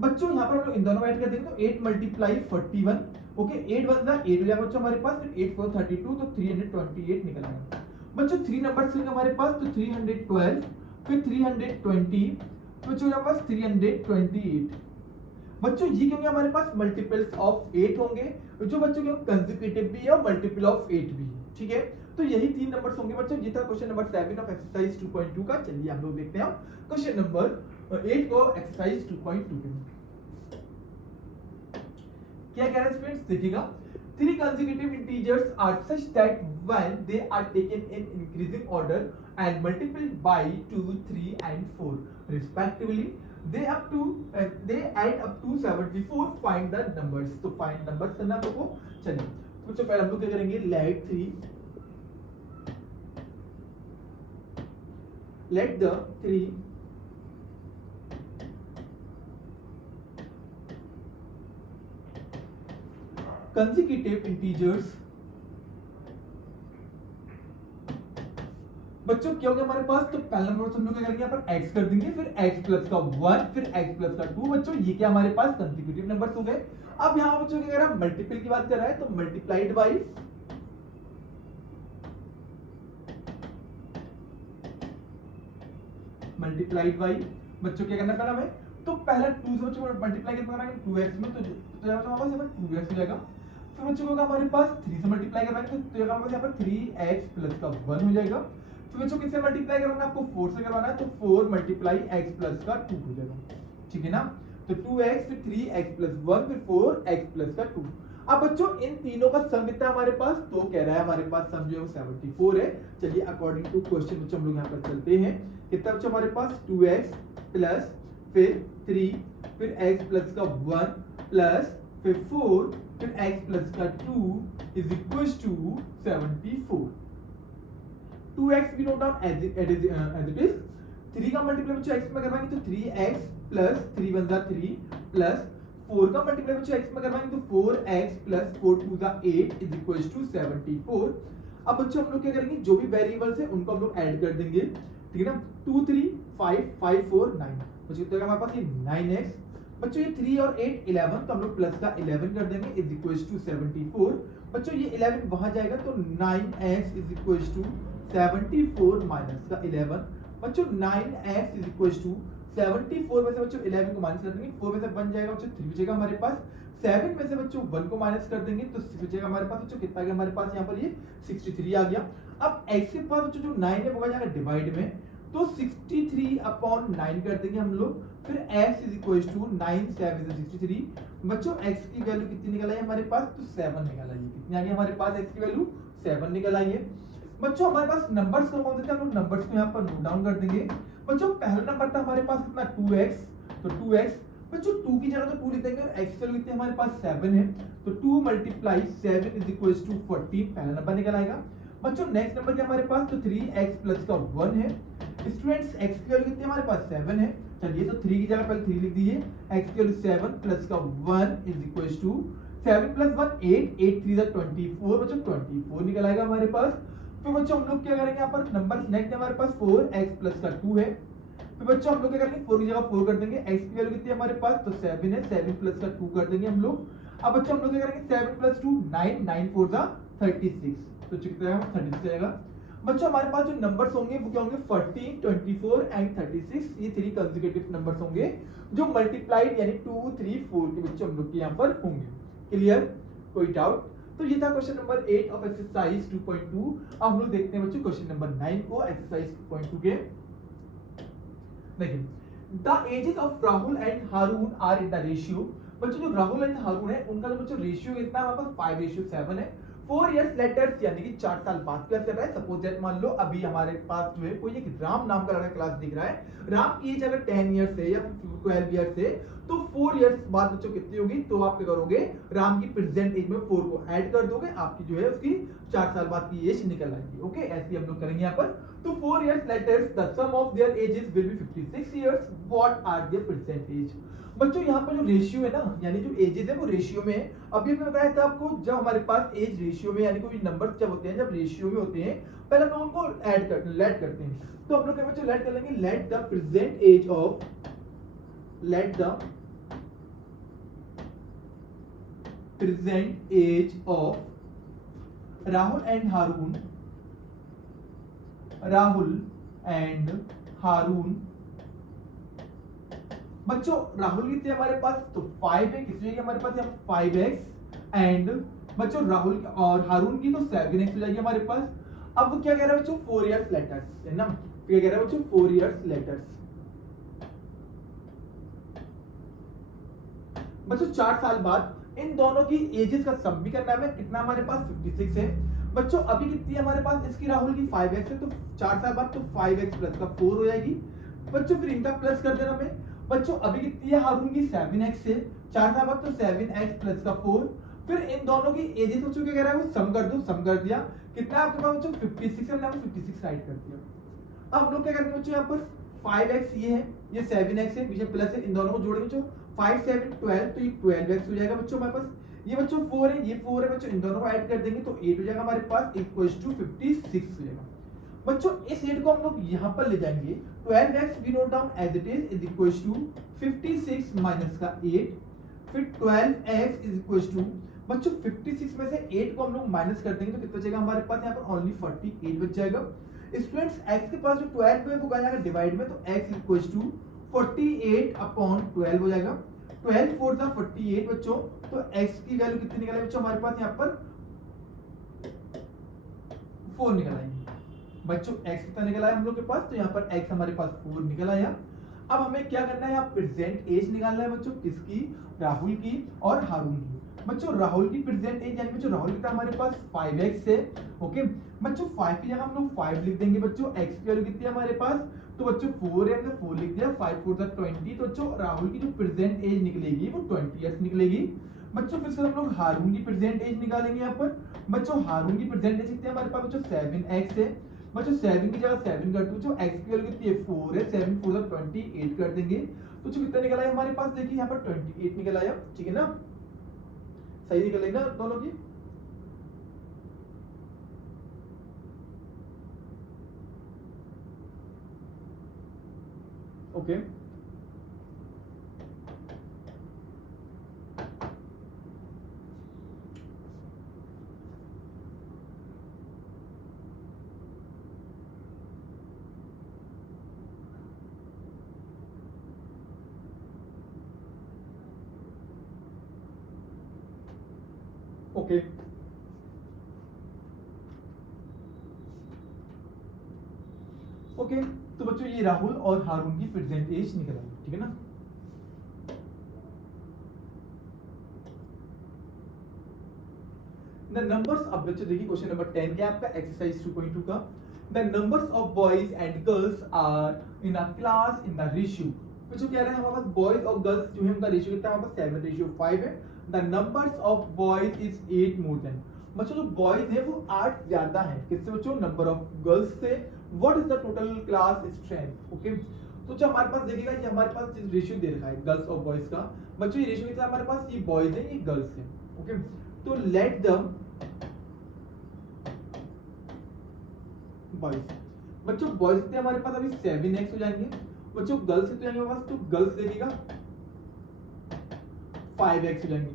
बच्चों यहाँ पर हम लोग इन दोनों ऐड कर देंगे तो 8 मल्टीप्लाई 41 ओके 8 बनता है 8 हो जाएगा बच्चों हमारे पास, फिर 8 4 32 तो 328 निकल आएगा। बच्चों 3 नंबर्स होंगे हमारे पास तो 312 फिर 320 बच्चों यहाँ पास 328। बच्चों ये क्योंकि हमारे पास मल्टीपल्स ऑफ 8 होंगे जो बच्चों के कंसेक्यूटिव भी है और मल्टीपल ऑफ 8 भी है, ठीक है। तो यही 3 नंबर्स होंगे बच्चों। ये था क्वेश्चन नंबर 7 ऑफ एक्सरसाइज 2.2 का। चलिए हम लोग देखते हैं क्वेश्चन नंबर 8 को एक्सरसाइज 2.2 के क्या कह रहा है स्टूडेंट्स, देखिएगा 3 consecutive integers are such that when they are taken in increasing order and multiplied by 2, 3 and 4 respectively, they add up to 74. Find the numbers. तो find numbers करना आपको। चलिए तो बच्चों पहले हम लोग क्या करेंगे, let the 3 consecutive integers। बच्चों क्या हो गया हमारे पास, तो पहला नंबर हम लोग क्या करेंगे यहाँ पर x कर देंगे, फिर x प्लस का 1 फिर x प्लस का 2। बच्चों ये क्या हमारे पास कंसेक्यूटिव नंबर्स हो गए। अब यहाँ बच्चों क्या कर रहा है, मल्टीपल की बात कर रहा है तो मल्टीप्लाइड बाई बच्चों क्या करना पहला हमें, तो पहला 2 से बच्चों मल्टीप्लाई करना है 2x में, तो यहाँ पर हमारे पास 2x हो जाएगा। फिर बच्चों को हमारे पास 3 से मल्टीप्लाई करवाएंगे तो हमारे पास यहाँ पर 3x प्लस का 1 हो जाएगा। फिर बच्चों किससे मल्टीप्लाई करवाना है, आपको 4 से करवाना है तो 4 मल्टीप्लाई x प्लस का 2 हो जाएगा, ठीक है ना। तो 2x फिर 3x प्लस 1 फिर 4x प्लस का 2। अब बच्चों इन तीनों का सम कितना है हमारे पास, तो कह रहा है हमारे पास सम जो है 74 है। चलिए अकॉर्डिंग टू क्वेश्चन बच्चों हम लोग यहाँ पर चलते हैं। कितना बच्चों हमारे पास 2x प्लस फिर 3 फिर x प्लस का 1 प्लस फिर 4 फिर x प्लस का 2 इज इक्वल टू 74। 2x भी note down as it is. 3 का मल्टीप्लाई बच्चों x में करवाएंगे तो 3x प्लस 3 1 जा 3 प्लस 4 का मल्टीप्लाई बच्चों x में करवाएंगे तो 4x प्लस 4 2 जा 8 इज इक्वल टू 74। अब बच्चों हम लोग क्या करेंगे, जो भी वेरिएबल्स है उनको हम लोग ऐड कर देंगे, ठीक है ना। 2 3 5 5 4 9 बच्चों कितना हमारे पास ये 9x। बच्चों ये 3 और 8 11 तो हम लोग प्लस का 11 कर देंगे इज इक्वल टू 74। बच्चों ये 11 वहां जाएगा तो 9x is equal to 74 minus का 11। बच्चों 9x इज इक्वल टू 74 में से बच्चों 11 को माइनस कर देंगे, 4 में से बन जाएगा बच्चों 3 बचेगा हमारे पास। 7 में से बच्चों 1 को माइनस कर देंगे तो 6 बचेगा हमारे पास। बच्चों कितना आ गया हमारे पास यहाँ पर ये 63 आ गया। अब x के पास बच्चों जो 9 है वो जाएगा डिवाइड में, तो 63 अपॉन 9 कर देंगे हम लोग। फिर x is equal to 9 7 is 63। बच्चों x की वैल्यू कितनी निकल आई हमारे पास, तो 7 निकल आई है। कितनी आ गई हमारे पास x की वैल्यू 7 निकल आई है। बच्चों हमारे पास नंबर्स कौन कौन से थे, हम लोग नंबर्स को यहाँ पर नोट डाउन कर देंगे। बच्चों पहला नंबर था हमारे पास कितना 2x, तो 2x बच्चों 2 की जगह तो 2 लिख देंगे और x की वैल्यू कितनी हमारे पास 7 है, तो 2 मल्टीप्लाई 7 इज इक्वल टू 14 पहला नंबर निकल आएगा। बच्चों नेक्स्ट नंबर क्या हमारे पास, तो 3x प्लस का 1 है। स्टूडेंट्स x की वैल्यू कितनी हमारे पास 7 है। चलिए तो 3 की जगह पहले 3 लिख दीजिए, x की वैल्यू 7 प्लस का 1 इज इक्वल टू 7 प्लस 1 8 8 3 जा 24 बच्चों 24 निकल आएगा हमारे पास। फिर बच्चों हम लोग क्या करेंगे यहाँ पर नंबर नेक्स्ट हमारे पास 4x प्लस का 2 है। फिर बच्चों हम लोग क्या करेंगे 4 की जगह 4 कर देंगे, x की वैल्यू कितनी है हमारे पास, तो 7 है, 7 प्लस का 2 कर देंगे हम लोग। अब बच्चों हम लोग क्या करेंगे 7 प्लस 2 9 9 4 जा 36 तो कितना है 36 आएगा। बच्चों हमारे पास जो नंबर्स होंगे वो क्या होंगे 14 24 एंड 36, ये 3 कंसेक्यूटिव नंबर्स होंगे जो मल्टीप्लाइड यानी 2 3 4 के बच्चों हम लोग के यहाँ पर होंगे। क्लियर, कोई डाउट। तो ये था क्वेश्चन नंबर 8 ऑफ एक्सरसाइज 2.2। अब हम लोग देखते हैं बच्चों क्वेश्चन नंबर 9 को एक्सरसाइज 2.2 के। देखिए the ages of Rahul and Haroon are in the ratio. बच्चों जो राहुल एंड हारून है उनका जो बच्चों रेशियो कितना है हमारे पास 5:7 है। 4 इयर्स लेटर यानी कि 4 साल बाद क्या कर रहा है, सपोज दैट मान लो अभी हमारे पास जो है कोई एक राम नाम का लड़का क्लास दिख रहा है, राम की एज अगर 10 इयर्स है या 12 इयर्स है तो 4 इयर्स बाद बच्चों कितनी होगी, तो आप क्या करोगे राम की प्रेजेंट एज में 4 को ऐड कर दोगे, आपकी जो है उसकी 4 साल बाद की एज निकल आएगी। ओके, ऐसे हम लोग करेंगे यहाँ पर। तो 4 years later the sum of their ages will be 56 years, what are their present age. बच्चों यहाँ पर जो रेशियो है ना यानी जो एजेस है वो रेशियो में है। अभी हमने बताया था आपको जब हमारे पास एज रेशियो में यानी कोई नंबर जब होते हैं जब रेशियो में होते हैं पहले हम लोग उनको ऐड करते हैं। तो हम लोग क्या बच्चों लेट कर लेंगे, let the present age of Rahul and Haroon. बच्चों राहुल कितने हमारे पास, तो 5 है, कितनी है हमारे पास यहाँ 5x एंड बच्चों राहुल और हारून की तो 7x हो जाएगी हमारे पास। अब वो क्या कह रहा है बच्चों 4 इयर्स लेटर्स है ना, क्या कह रहा है बच्चों 4 इयर्स लेटर्स। बच्चों 4 साल बाद इन दोनों की एजेस का सम भी करना है, कितना हमारे पास 56 है। बच्चों अभी कितनी है हमारे पास, इसकी राहुल की 5x है तो 4 साल बाद तो 5x प्लस का 4 हो जाएगी। बच्चों फिर इनका प्लस कर देना हमें। बच्चों अभी कितनी है हारून की 7x है, 4 साल बाद तो 7x प्लस का 4। फिर इन दोनों की एजेस बच्चों क्या कह रहा है वो सम कर दो, सम कर दिया, कितना आपके पास बच्चों 56 है, हमने 56 राइट कर दिया। अब हम लोग क्या करेंगे बच्चों यहाँ पर 5x ये है, ये 7x है, पीछे प्लस है, इन दोनों को जोड़ेंगे बच्चों 5 7 12 तो ये 12x हो जाएगा बच्चों हमारे पास। ये बच्चों 4 है, ये 4 है बच्चों, इन दोनों को ऐड कर देंगे तो 8 हो जाएगा हमारे पास इक्वल्स टू 56 हो जाएगा। बच्चों इस 8 को हम लोग यहाँ पर ले जाएंगे, 12x we note down as it is equals to 56 minus का 8, फिर 12x इज इक्वल्स टू बच्चों 56 में से 8 को हम लोग माइनस कर देंगे तो कितना बचेगा हमारे पास यहाँ पर ओनली 48 बच जाएगा। स्टूडेंट्स x के पास जो 12 है वो जाएगा डिवाइड में, तो x इक्वल्स टू 48 अपॉन 12 हो जाएगा। 12 4 था 48 बच्चों, तो x की वैल्यू कितनी निकल आई बच्चों हमारे पास यहाँ पर 4 निकल आई। बच्चों x कितना निकल आया हम लोग के पास, तो यहाँ पर x हमारे पास 4 निकल आया। अब हमें क्या करना है, यहाँ प्रेजेंट एज निकालना है बच्चों, किसकी, राहुल की और हारून की। बच्चों राहुल की प्रेजेंट एज यानी बच्चों राहुल कितना हमारे पास 5x है। ओके बच्चों 5 की जगह हम लोग 5 लिख देंगे। बच्चों x की वैल्यू कितनी है हमारे पास, तो बच्चों 4 है, हमने 4 लिख दिया। 5 4 20। तो बच्चों राहुल की जो प्रेजेंट एज निकलेगी वो 20 ईयर्स निकलेगी। बच्चों फिर से हम लोग हारून की प्रेजेंट एज निकालेंगे यहाँ पर। बच्चों हारून की प्रेजेंट एज कितनी है हमारे पास, बच्चों 7x है। बच्चों 7 की जगह 7 कर दो। बच्चों x की वैल्यू कितनी है 4 है, 7 4 28 कर देंगे। तो जो कितना निकला है हमारे पास, देखिए यहाँ पर 28 निकल आया, ठीक है ना, सही निकलेगा दोनों की। ओके ओके ओके तो बच्चों ये राहुल और हारून की प्रेजेंट एज निकल आई, ठीक है ना। द नंबर्स, अब बच्चों देखिए क्वेश्चन नंबर 10 क्या आपका एक्सरसाइज 2.2 का। The numbers of boys and girls are in a class in the ratio. बच्चों कह रहे हैं हमारे पास बॉयज और गर्ल्स जो है उनका रेशियो कितना है, हमारे पास 7:5 है। The numbers of boys is 8 more then. बच्चों जो बॉयज है वो 8 ज्यादा है किससे बच्चों, नंबर ऑफ गर्ल्स से। What is the total class strength. Okay तो जो हमारे पास देखिएगा ये हमारे पास रेशियो दे रखा है गर्ल्स और बॉयज का। बच्चों ये रेशियो कितना है हमारे पास, ये बॉयज है ये गर्ल्स है। ओके तो लेट द बॉयज, बच्चों बॉयज कितने हमारे पास अभी 7x हो जाएंगे। बच्चों गर्ल्स कितने जाएंगे हमारे पास, तो गर्ल्स देखिएगा 5x हो जाएंगे।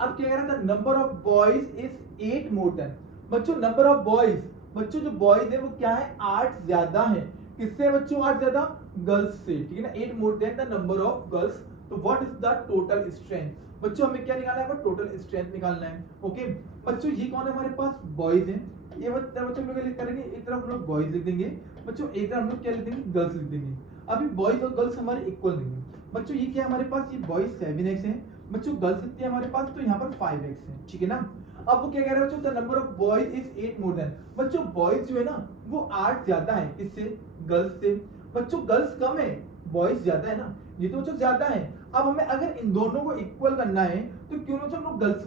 अब क्या कह रहा था, number of boys is 8 more then. बच्चों नंबर ऑफ बॉयज, बच्चों जो बॉयज है वो क्या है 8 ज्यादा है किससे बच्चों, 8 ज्यादा गर्ल्स से, ठीक है ना। 8 more than the number of girls. तो what is the total strength. बच्चों हमें क्या निकालना है, टोटल स्ट्रेंथ निकालना है। ओके बच्चों ये कौन है हमारे पास, बॉयज है। ये बच्चों हम लोग क्या करेंगे, एक तरफ हम लोग बॉयज लिख देंगे। बच्चों एक तरफ हम लोग क्या लिख देंगे, गर्ल्स लिख देंगे। अभी बॉयज और गर्ल्स हमारे इक्वल नहीं है। बच्चों ये क्या है हमारे पास, ये बॉयज 7x है। बच्चों गर्ल्स कितनी है हमारे पास, तो यहाँ पर 5x है, ठीक है ना। अब वो क्या कह रहे हैं बच्चों, the number of boys is 8 more then. बच्चों बॉयज जो है ना वो 8 ज्यादा है किससे, गर्ल्स से। बच्चों गर्ल्स कम है, बॉयज ज्यादा है ना, ये तो बच्चों ज्यादा है। अब हमें अगर इन दोनों को इक्वल करना है तो क्यों ना हम लोग गर्ल्स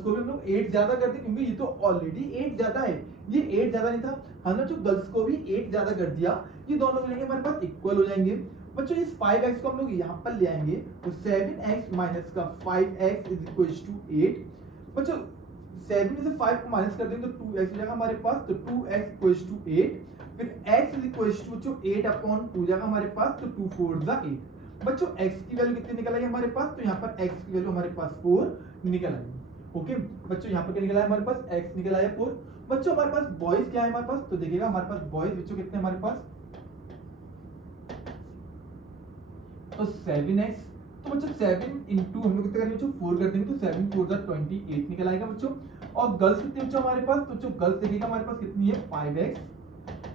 को भी हम लोग 8 ज्यादा करते, क्योंकि ये तो ऑलरेडी 8 ज्यादा है, ये 8 ज्यादा नहीं था, हमने जो गर्ल्स को भी 8 ज्यादा कर दिया। ये दोनों मिलेंगे हमारे पास इक्वल हो जाएंगे। बच्चों इस 5x को हम लोग यहाँ पर ले आएंगे, तो 7x माइनस का 5x इज इक्वल टू 8। बच्चों 7 में से 5 को माइनस कर देंगे तो 2x हो जाएगा हमारे पास, तो 2x इक्वल्स टू 8। फिर x is equals to 8 upon 2 जाएगा हमारे पास, तो 2 4 जा 8। बच्चों x की वैल्यू कितनी निकल आई हमारे पास, तो यहाँ पर x की वैल्यू हमारे पास 4 निकल आई। ओके बच्चों यहाँ पर क्या निकला है हमारे पास, x निकल आया 4। बच्चों हमारे पास बॉयज क्या है हमारे पास, तो देखिएगा हमारे पास बॉयज बच्चों कितने हमारे पास, तो 7x। तो बच्चों 7 इंटू हम लोग कितना करेंगे बच्चों, 4 कर देंगे, तो 7 4 जा 28 निकल आएगा बच्चों। और गर्ल्स कितने बच्चों हमारे पास, तो बच्चों गर्ल्स देखिएगा हमारे पास कितनी है 5x,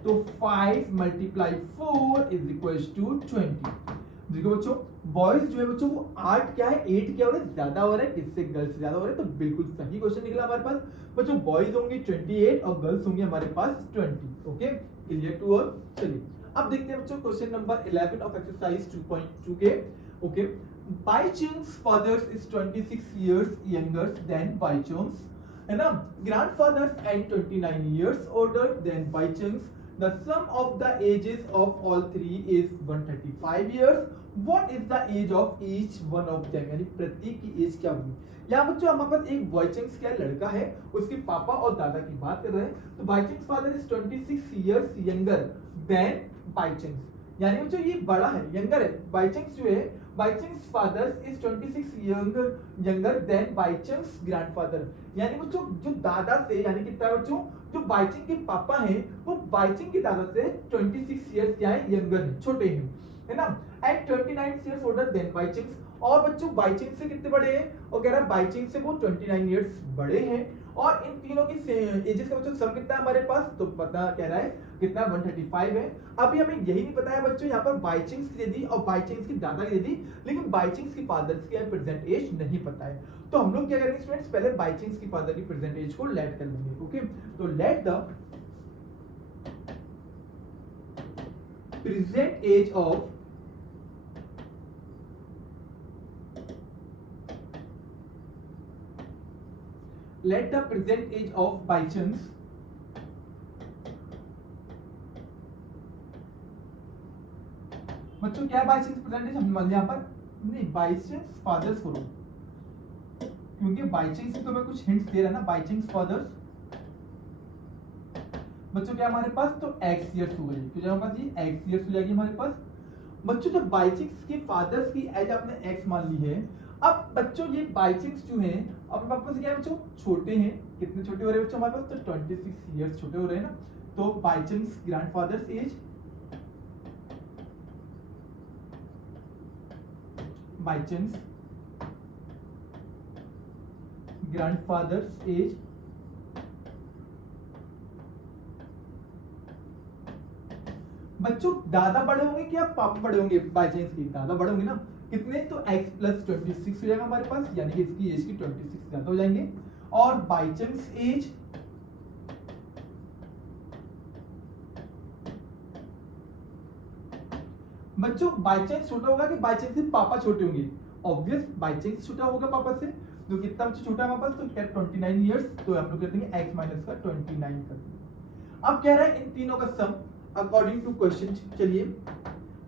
तो 5 मल्टीप्लाई 4 इज इक्वल्स टू 20। देखो बच्चों बॉयज जो है बच्चों वो 8 क्या है, 8 क्या हो रहा है, ज्यादा हो रहा है किससे, गर्ल्स से ज्यादा हो रहा है। तो बिल्कुल सही क्वेश्चन निकला हमारे पास। बच्चों बॉयज होंगे 28 और गर्ल्स होंगे हमारे पास 20। Okay clear to all. चलिए अब देखते हैं बच्चों क्वेश्चन नंबर 11 ऑफ एक्सरसाइज 2.2 के। Okay by chance father's is 26 years younger than by chance, है ना, grandfather's and 29 years older than by chance. The sum of the ages of all three is 135 years. What is the age of each one of them? यानी प्रत्येक की एज क्या होगी। यहाँ बच्चों हमारे पास एक बायचंस क्या लड़का है, उसके पापा और दादा की बात कर रहे हैं। तो बायचंस father is 26 years younger than बायचंस, यानी बच्चों ये बड़ा है, यंगर है। बायचंस जो है, बायचंस फादर इज 26 यंगर देन बायचंस ग्रैंडफादर, यानी बच्चों जो दादा से, यानी कितना है बच्चों, जो बायचिंग के पापा हैं वो बायचिंग के दादा से 26 इयर्स क्या है, यंगर है, छोटे हैं, है ना। एंड 29 इयर्स ओल्डर देन बायचिंग, और बच्चों बाई चांस से कितने बड़े हैं, और कह रहा है बाई चांस से वो 29 ईयर्स बड़े हैं। और इन तीनों की एजेस का बच्चों सम कितना है हमारे पास, तो पता कह रहा है कितना 135 है। अभी हमें यही नहीं पता है बच्चों, यहाँ पर बाई चांस की दे दी और बाई चांस की दादा की दे दी, लेकिन बाई चांस की फादर्स की प्रेजेंट एज नहीं पता है। तो हम लोग क्या करेंगे स्टूडेंट्स, पहले बाई चांस की फादर की प्रेजेंट एज को लेट कर लेंगे। ओके, तो let the present age of let the present age of by chance बच्चों क्या बाई चांस प्रेजेंट एज, हम यहाँ पर नहीं बाई चांस फादर्स करो, क्योंकि बाई चांस तो मैं कुछ हिंट्स दे रहा ना, बाई चांस फादर्स बच्चों क्या हमारे पास तो x ईयर्स हो गई, तो जब हमारे पास ये x ईयर्स हो जाएगी हमारे पास। बच्चों जब बाई चांस के फादर्स की एज आपने x मान ली है, अब बच्चों ये बाई चांस जो है अब वापस क्या है बच्चों, छोटे हैं, कितने छोटे हो रहे हैं बच्चों हमारे पास, तो 26 ईयर्स छोटे हो रहे हैं ना। तो by chance grandfather's age, by chance grandfather's age बच्चों दादा बड़े होंगे क्या पापा बड़े होंगे, बाई चांस की दादा बड़े होंगे ना, कितने, तो x प्लस 26 हो जाएगा हमारे पास, यानी कि इसकी एज की 26 ज्यादा हो जाएंगे। और बाई चांस एज बच्चों बाई चांस छोटा होगा कि बाई चांस से पापा छोटे होंगे, ऑब्वियस बाई चांस छोटा होगा पापा से, तो कितना बच्चों छोटा है हमारे पास, तो क्या 29 ईयर्स, तो हम लोग कहते हैं x माइनस का 29 कर देंगे। अब कह रहा है इन तीनों का सम अकॉर्डिंग टू क्वेश्चन। चलिए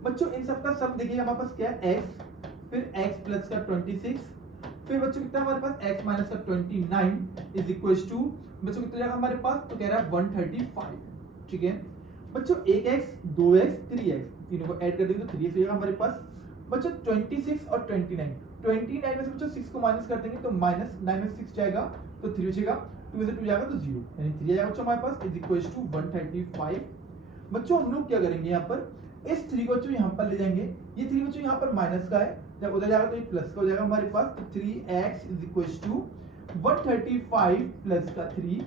बच्चों इन सब का सम देखिए हमारे पास क्या है, x फिर x प्लस का 26 फिर बच्चों कितना हमारे पास x माइनस का 29 इज इक्वल टू बच्चों कितना जाएगा हमारे पास, तो कह रहा है 135। ठीक है बच्चों 1x 2x 3x तीनों को ऐड कर देंगे तो 3x हो जाएगा हमारे पास। बच्चों 26 और 29 में से बच्चों 6 को माइनस कर देंगे तो माइनस 9 में 6 जाएगा तो 3 बचेगा, 2 से 2 जाएगा तो 0, यानी 3 जाएगा बच्चों हमारे पास इज इक्वल टू 135। बच्चों हम लोग क्या करेंगे यहाँ पर, इस 3 को बच्चों यहाँ पर ले जाएंगे, ये 3 बच्चों यहाँ पर माइनस का है, जब उधर जाएगा तो ये प्लस का हो जाएगा हमारे पास, तो 3x is equal to 135 plus का 3,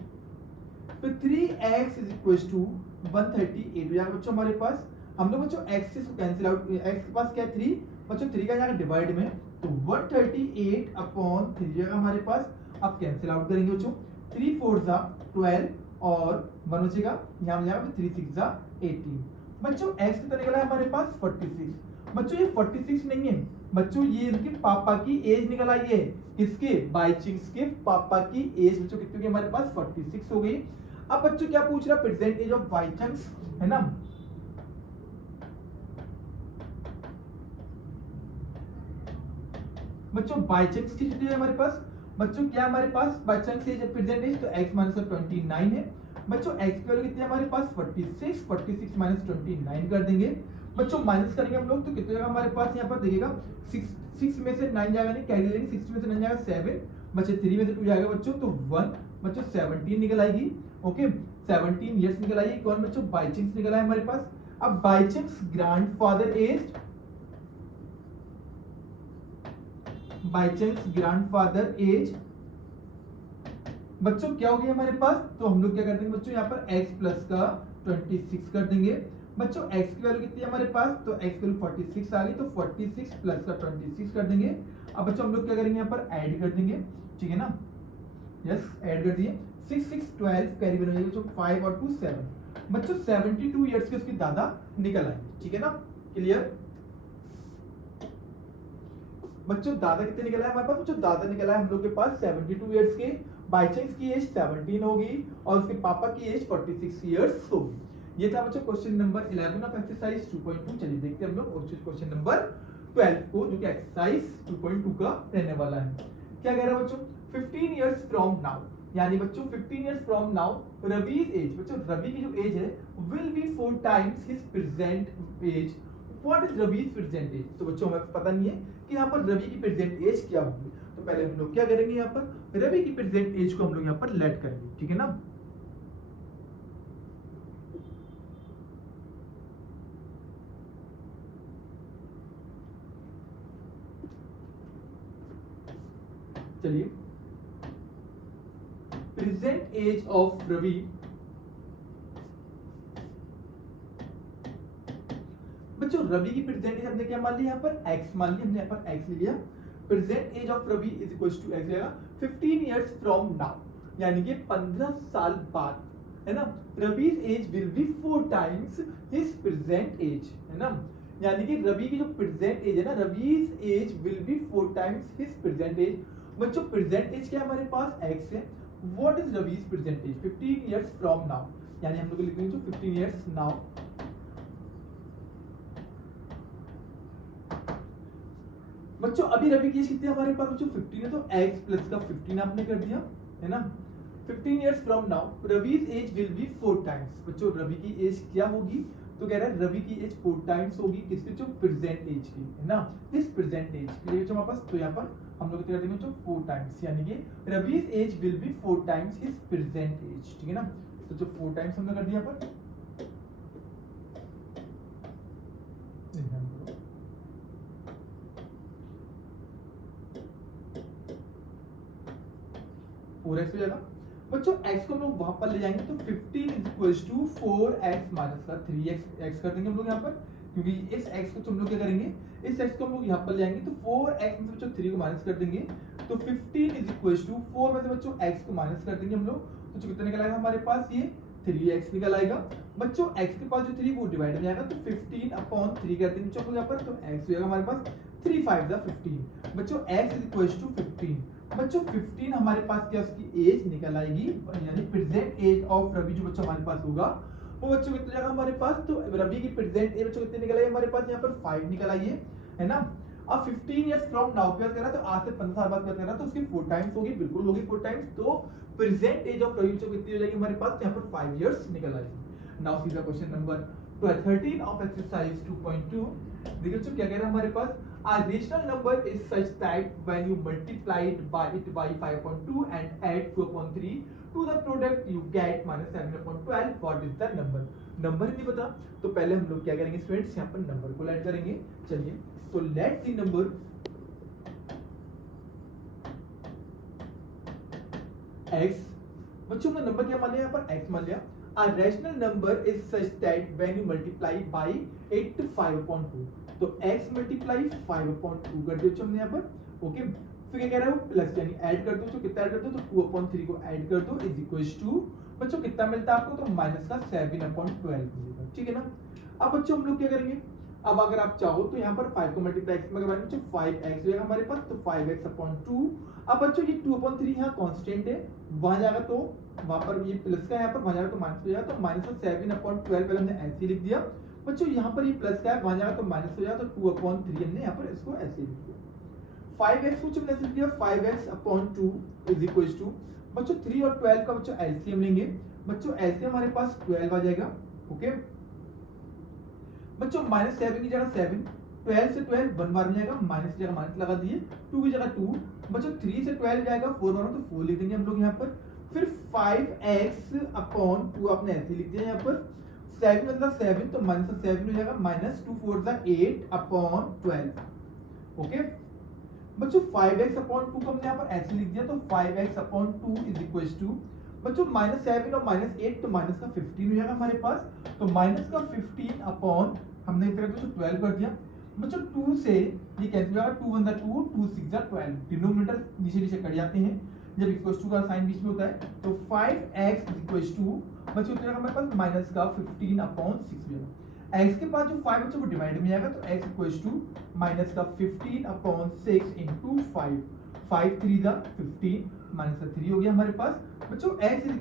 फिर 3x इज इक्वल टू 138 हो जाएगा बच्चों हमारे पास। हम लोग बच्चों x से कैंसिल आउट, x के पास क्या है 3, बच्चों 3 का जाएगा डिवाइड में, तो 138 अपॉन 3 जाएगा हमारे पास। अब कैंसिल आउट करेंगे बच्चों, 3 4 जा 12 और 1 बचेगा, यहाँ जाएगा 3 6 जा 18। बच्चों x कितना निकला है हमारे पास 46। बच्चों ये 46 नहीं है बच्चों, ये इनके पापा की एज निकल आई है, किसके, बाई चांस के पापा की एज बच्चों कितनी हमारे पास 46 हो गई। अब बच्चों क्या पूछ रहा है, present age of by chance है ना, बच्चों बाई चांस की कितनी है हमारे पास, बच्चों क्या हमारे पास बाई चांस एज प्रेजेंट एज, तो x माइनस 29 है बच्चों, x की वैल्यू कितनी है हमारे पास 46 माइनस 29 कर देंगे बच्चों, माइनस करेंगे हम लोग तो कितने जाएगा हमारे पास, यहाँ पर देखिएगा 6 में से 9 जाएगा, नहीं कैरी लेंगे, 60 में से 9 जाएगा 7 बच्चे, 3 में से 2 जाएगा बच्चों तो 1 बच्चों 17 निकल आएगी। ओके 17 ईयर्स निकल आएगी, कौन बच्चों बाई चांस निकला है हमारे पास। अब by chance grandfather age, by chance grandfather age बच्चों क्या हो गया हमारे पास, तो हम लोग क्या कर देंगे बच्चों यहाँ पर x प्लस का 26 कर देंगे बच्चों, x की वैल्यू कितनी है हमारे पास, तो x की वैल्यू 46 आ गई, तो 46 प्लस का 26 कर देंगे। अब बच्चों हम लोग क्या करेंगे यहाँ पर ऐड कर देंगे, ठीक है ना, यस ऐड कर दिए, 6 6 12 कैरी बन जाएगी बच्चों, 5 और 2 7 बच्चों 72 ईयर्स के उसकी दादा निकल आएंगे, ठीक है ना, क्लियर। बच्चों दादा कितने निकला है हमारे पास, बच्चों दादा निकला है हम लोग के पास 72 ईयर्स के, बाई चांस की एज 17 होगी और उसके पापा की एज 46 ईयर्स होगी। ये था बच्चों क्वेश्चन नंबर 11 ऑफ एक्सरसाइज 2.2। चलिए देखते हैं हम लोग क्वेश्चन नंबर 12 को, जो कि एक्सरसाइज 2.2 का रहने वाला है। क्या कह रहा है बच्चों, 15 ईयर्स फ्रॉम नाउ, यानी बच्चों 15 years from now Ravi's age, बच्चों रवि की जो एज है will be 4 times his present age. What is Ravi's present age, तो बच्चों हमें पता नहीं है कि यहाँ पर रवि की प्रेजेंट एज क्या होगी, तो पहले हम लोग क्या करेंगे, यहाँ पर रवि की प्रेजेंट एज को हम लोग यहाँ पर लेट करेंगे, ठीक है ना। चलिए, प्रेजेंट एज ऑफ रवि, बच्चों रवि की प्रेजेंट एज हमने क्या मान लिया यहाँ पर x मान लिया, हमने यहाँ पर x ले लिया। Present age of Ravi is equal to x रहेगा 15 इयर्स फ्रॉम नाउ, यानी कि 15 साल बाद, है ना। Ravi's age will be 4 times his present age, है ना। यानी कि रवि की जो प्रेजेंट एज है ना, Ravi's age will be 4 times his present age. बच्चों प्रेजेंट एज क्या हमारे पास x है, what is Ravi's present age 15 years from now, यानी हम लोग लिखेंगे जो 15 इयर्स नाउ। बच्चों अभी रवि की एज कितनी है हमारे पास, बच्चों 15 है, तो x प्लस का 15 आपने कर दिया, है ना। 15 years from now Ravi's age will be 4 times. बच्चों रवि की एज क्या होगी, तो कह रहा है रवि की एज 4 टाइम्स होगी किसकी, जो प्रेजेंट एज की, है ना। इस प्रेजेंट एज के लिए हमारे पास, तो यहाँ पर हम लोग क्या कर देंगे जो 4 टाइम्स, यानी कि Ravi's age will be 4 times his present age, ठीक है ना। तो जो 4 टाइम्स हमने कर दिया पर 4x हो जाएगा। बच्चों x को हम लोग वहां पर ले जाएंगे तो 15 is equals to 4x minus का 3x x कर देंगे हम लोग यहाँ पर, क्योंकि इस x को हम लोग क्या करेंगे, इस x को हम लोग यहाँ पर ले जाएंगे तो 4x में से बच्चों 3 को माइनस कर देंगे, तो 15 इज इक्वल्स टू 4 में से बच्चों x को माइनस कर देंगे हम लोग, तो कितना निकल आएगा हमारे पास, ये 3x निकल आएगा। बच्चों x के पास जो 3 वो डिवाइड में जाएगा, तो 15/3 कर देंगे बच्चों यहाँ पर, तो x हो जाएगा हमारे पास 3 5 15। बच्चों x इज इक्वल्स टू 15। बच्चों 15 हमारे पास क्या उसकी एज निकल आएगी, यानी प्रेजेंट एज ऑफ रवि जो बच्चों हमारे पास होगा वो बच्चों कितना जाएगा हमारे पास, तो रवि की प्रेजेंट एज बच्चों कितने निकल आई हमारे पास, यहाँ पर 5 निकल आई है ना। अब 15 इयर्स फ्रॉम नाउ पे कर रहा है, तो आज से 15 साल बाद कर रहा है, तो उसकी 4 टाइम्स होगी, बिल्कुल होगी 4 टाइम्स। तो प्रेजेंट एज ऑफ रवि बच्चों कितनी हो जाएगी हमारे पास, यहाँ पर 5 इयर्स निकल आएगी। Now see the question number 13 of exercise 2.2। देखिए बच्चों क्या कह रहा है हमारे पास, a rational number is such that when you multiply it by 5/2 and add 2/3 to the product you get minus 7/12, what is the number। Number नहीं पता, तो पहले हम लोग क्या करेंगे स्टूडेंट्स, यहाँ पर नंबर को ऐड करेंगे। चलिए, तो लेट द नंबर x, बच्चों का नंबर क्या मान लिया यहाँ पर, x मान लिया। A rational number is such that when you multiply by 8 to 5/2, तो x मल्टीप्लाई 5/2 कर दिया हमने यहाँ पर, ओके। फिर क्या कह रहा है वो प्लस, यानी ऐड कर दो, तो कितना ऐड कर दो, तो 2/3 को ऐड कर दो इज इक्वल्स टू, बच्चों कितना मिलता है आपको, तो माइनस का 7/12 मिलेगा, ठीक है ना। अब बच्चों हम लोग क्या करेंगे, अब अगर आप चाहो तो यहाँ पर 5 को मल्टीप्लाई x में करवाएंगे, बच्चों 5x होगा हमारे पास, तो 5x/2। अब बच्चों ये 2/3 यहाँ कांस्टेंट है, वहां जाएगा तो वहां पर ये प्लस का, यहाँ पर वहां जाएगा तो माइनस हो जाएगा, तो माइनस का 7/12 पहले हमने ऐसे लिख दिया। बच्चों यहाँ पर ये प्लस का है, वहां जाएगा तो माइनस हो जाएगा, तो 2/3 हमने यहाँ पर इसको ऐसे लिख दिया। 5x को हमने ऐसे लिख दिया, 5x/2 इज इक्वल्स टू, बच्चों 3 और 12 का बच्चों एलसीएम लेंगे, बच्चों एलसीएम हमारे पास 12 आ जाएगा, ओके। बच्चों -7 की जगह 7, 12 से 12 1 बार में जाएगा, माइनस की जगह माइनस लगा दिए, 2 की जगह 2, बच्चों 3 से 12 जाएगा 4 बार में, तो 4 लिख देंगे हम लोग यहाँ पर। फिर 5x/2 आपने ऐसे लिख दिया यहाँ पर, 7 मतलब 7, तो माइनस 7 हो जाएगा, -2 4 8/12, ओके। बच्चों 5x/2 को हमने यहाँ पर ऐसे लिख दिया, तो 5x/2 इज इक्वल्स टू, बच्चों -7 और -8, तो माइनस का 15 हो जाएगा हमारे पास, तो माइनस का 15 अपॉन हमने इस तरह से 12 कर दिया। बच्चों 2 से ये कैंसिल हो जाएगा, 2 1 2, 2 6 12, डिनोमिनेटर नीचे नीचे कट जाते हैं जब इक्वल्स टू का साइन बीच में होता है, तो 5x इक्वल्स टू, बच्चों तो हमारे पास माइनस का 15/6 हो जाएगा। x के पास जो 5 बच्चों वो डिवाइड में जाएगा, तो x इक्वल्स टू माइनस का 15/6 इंटू 5, 5 3 15, माइनस का 3 हो गया हमारे पास। बच्चों x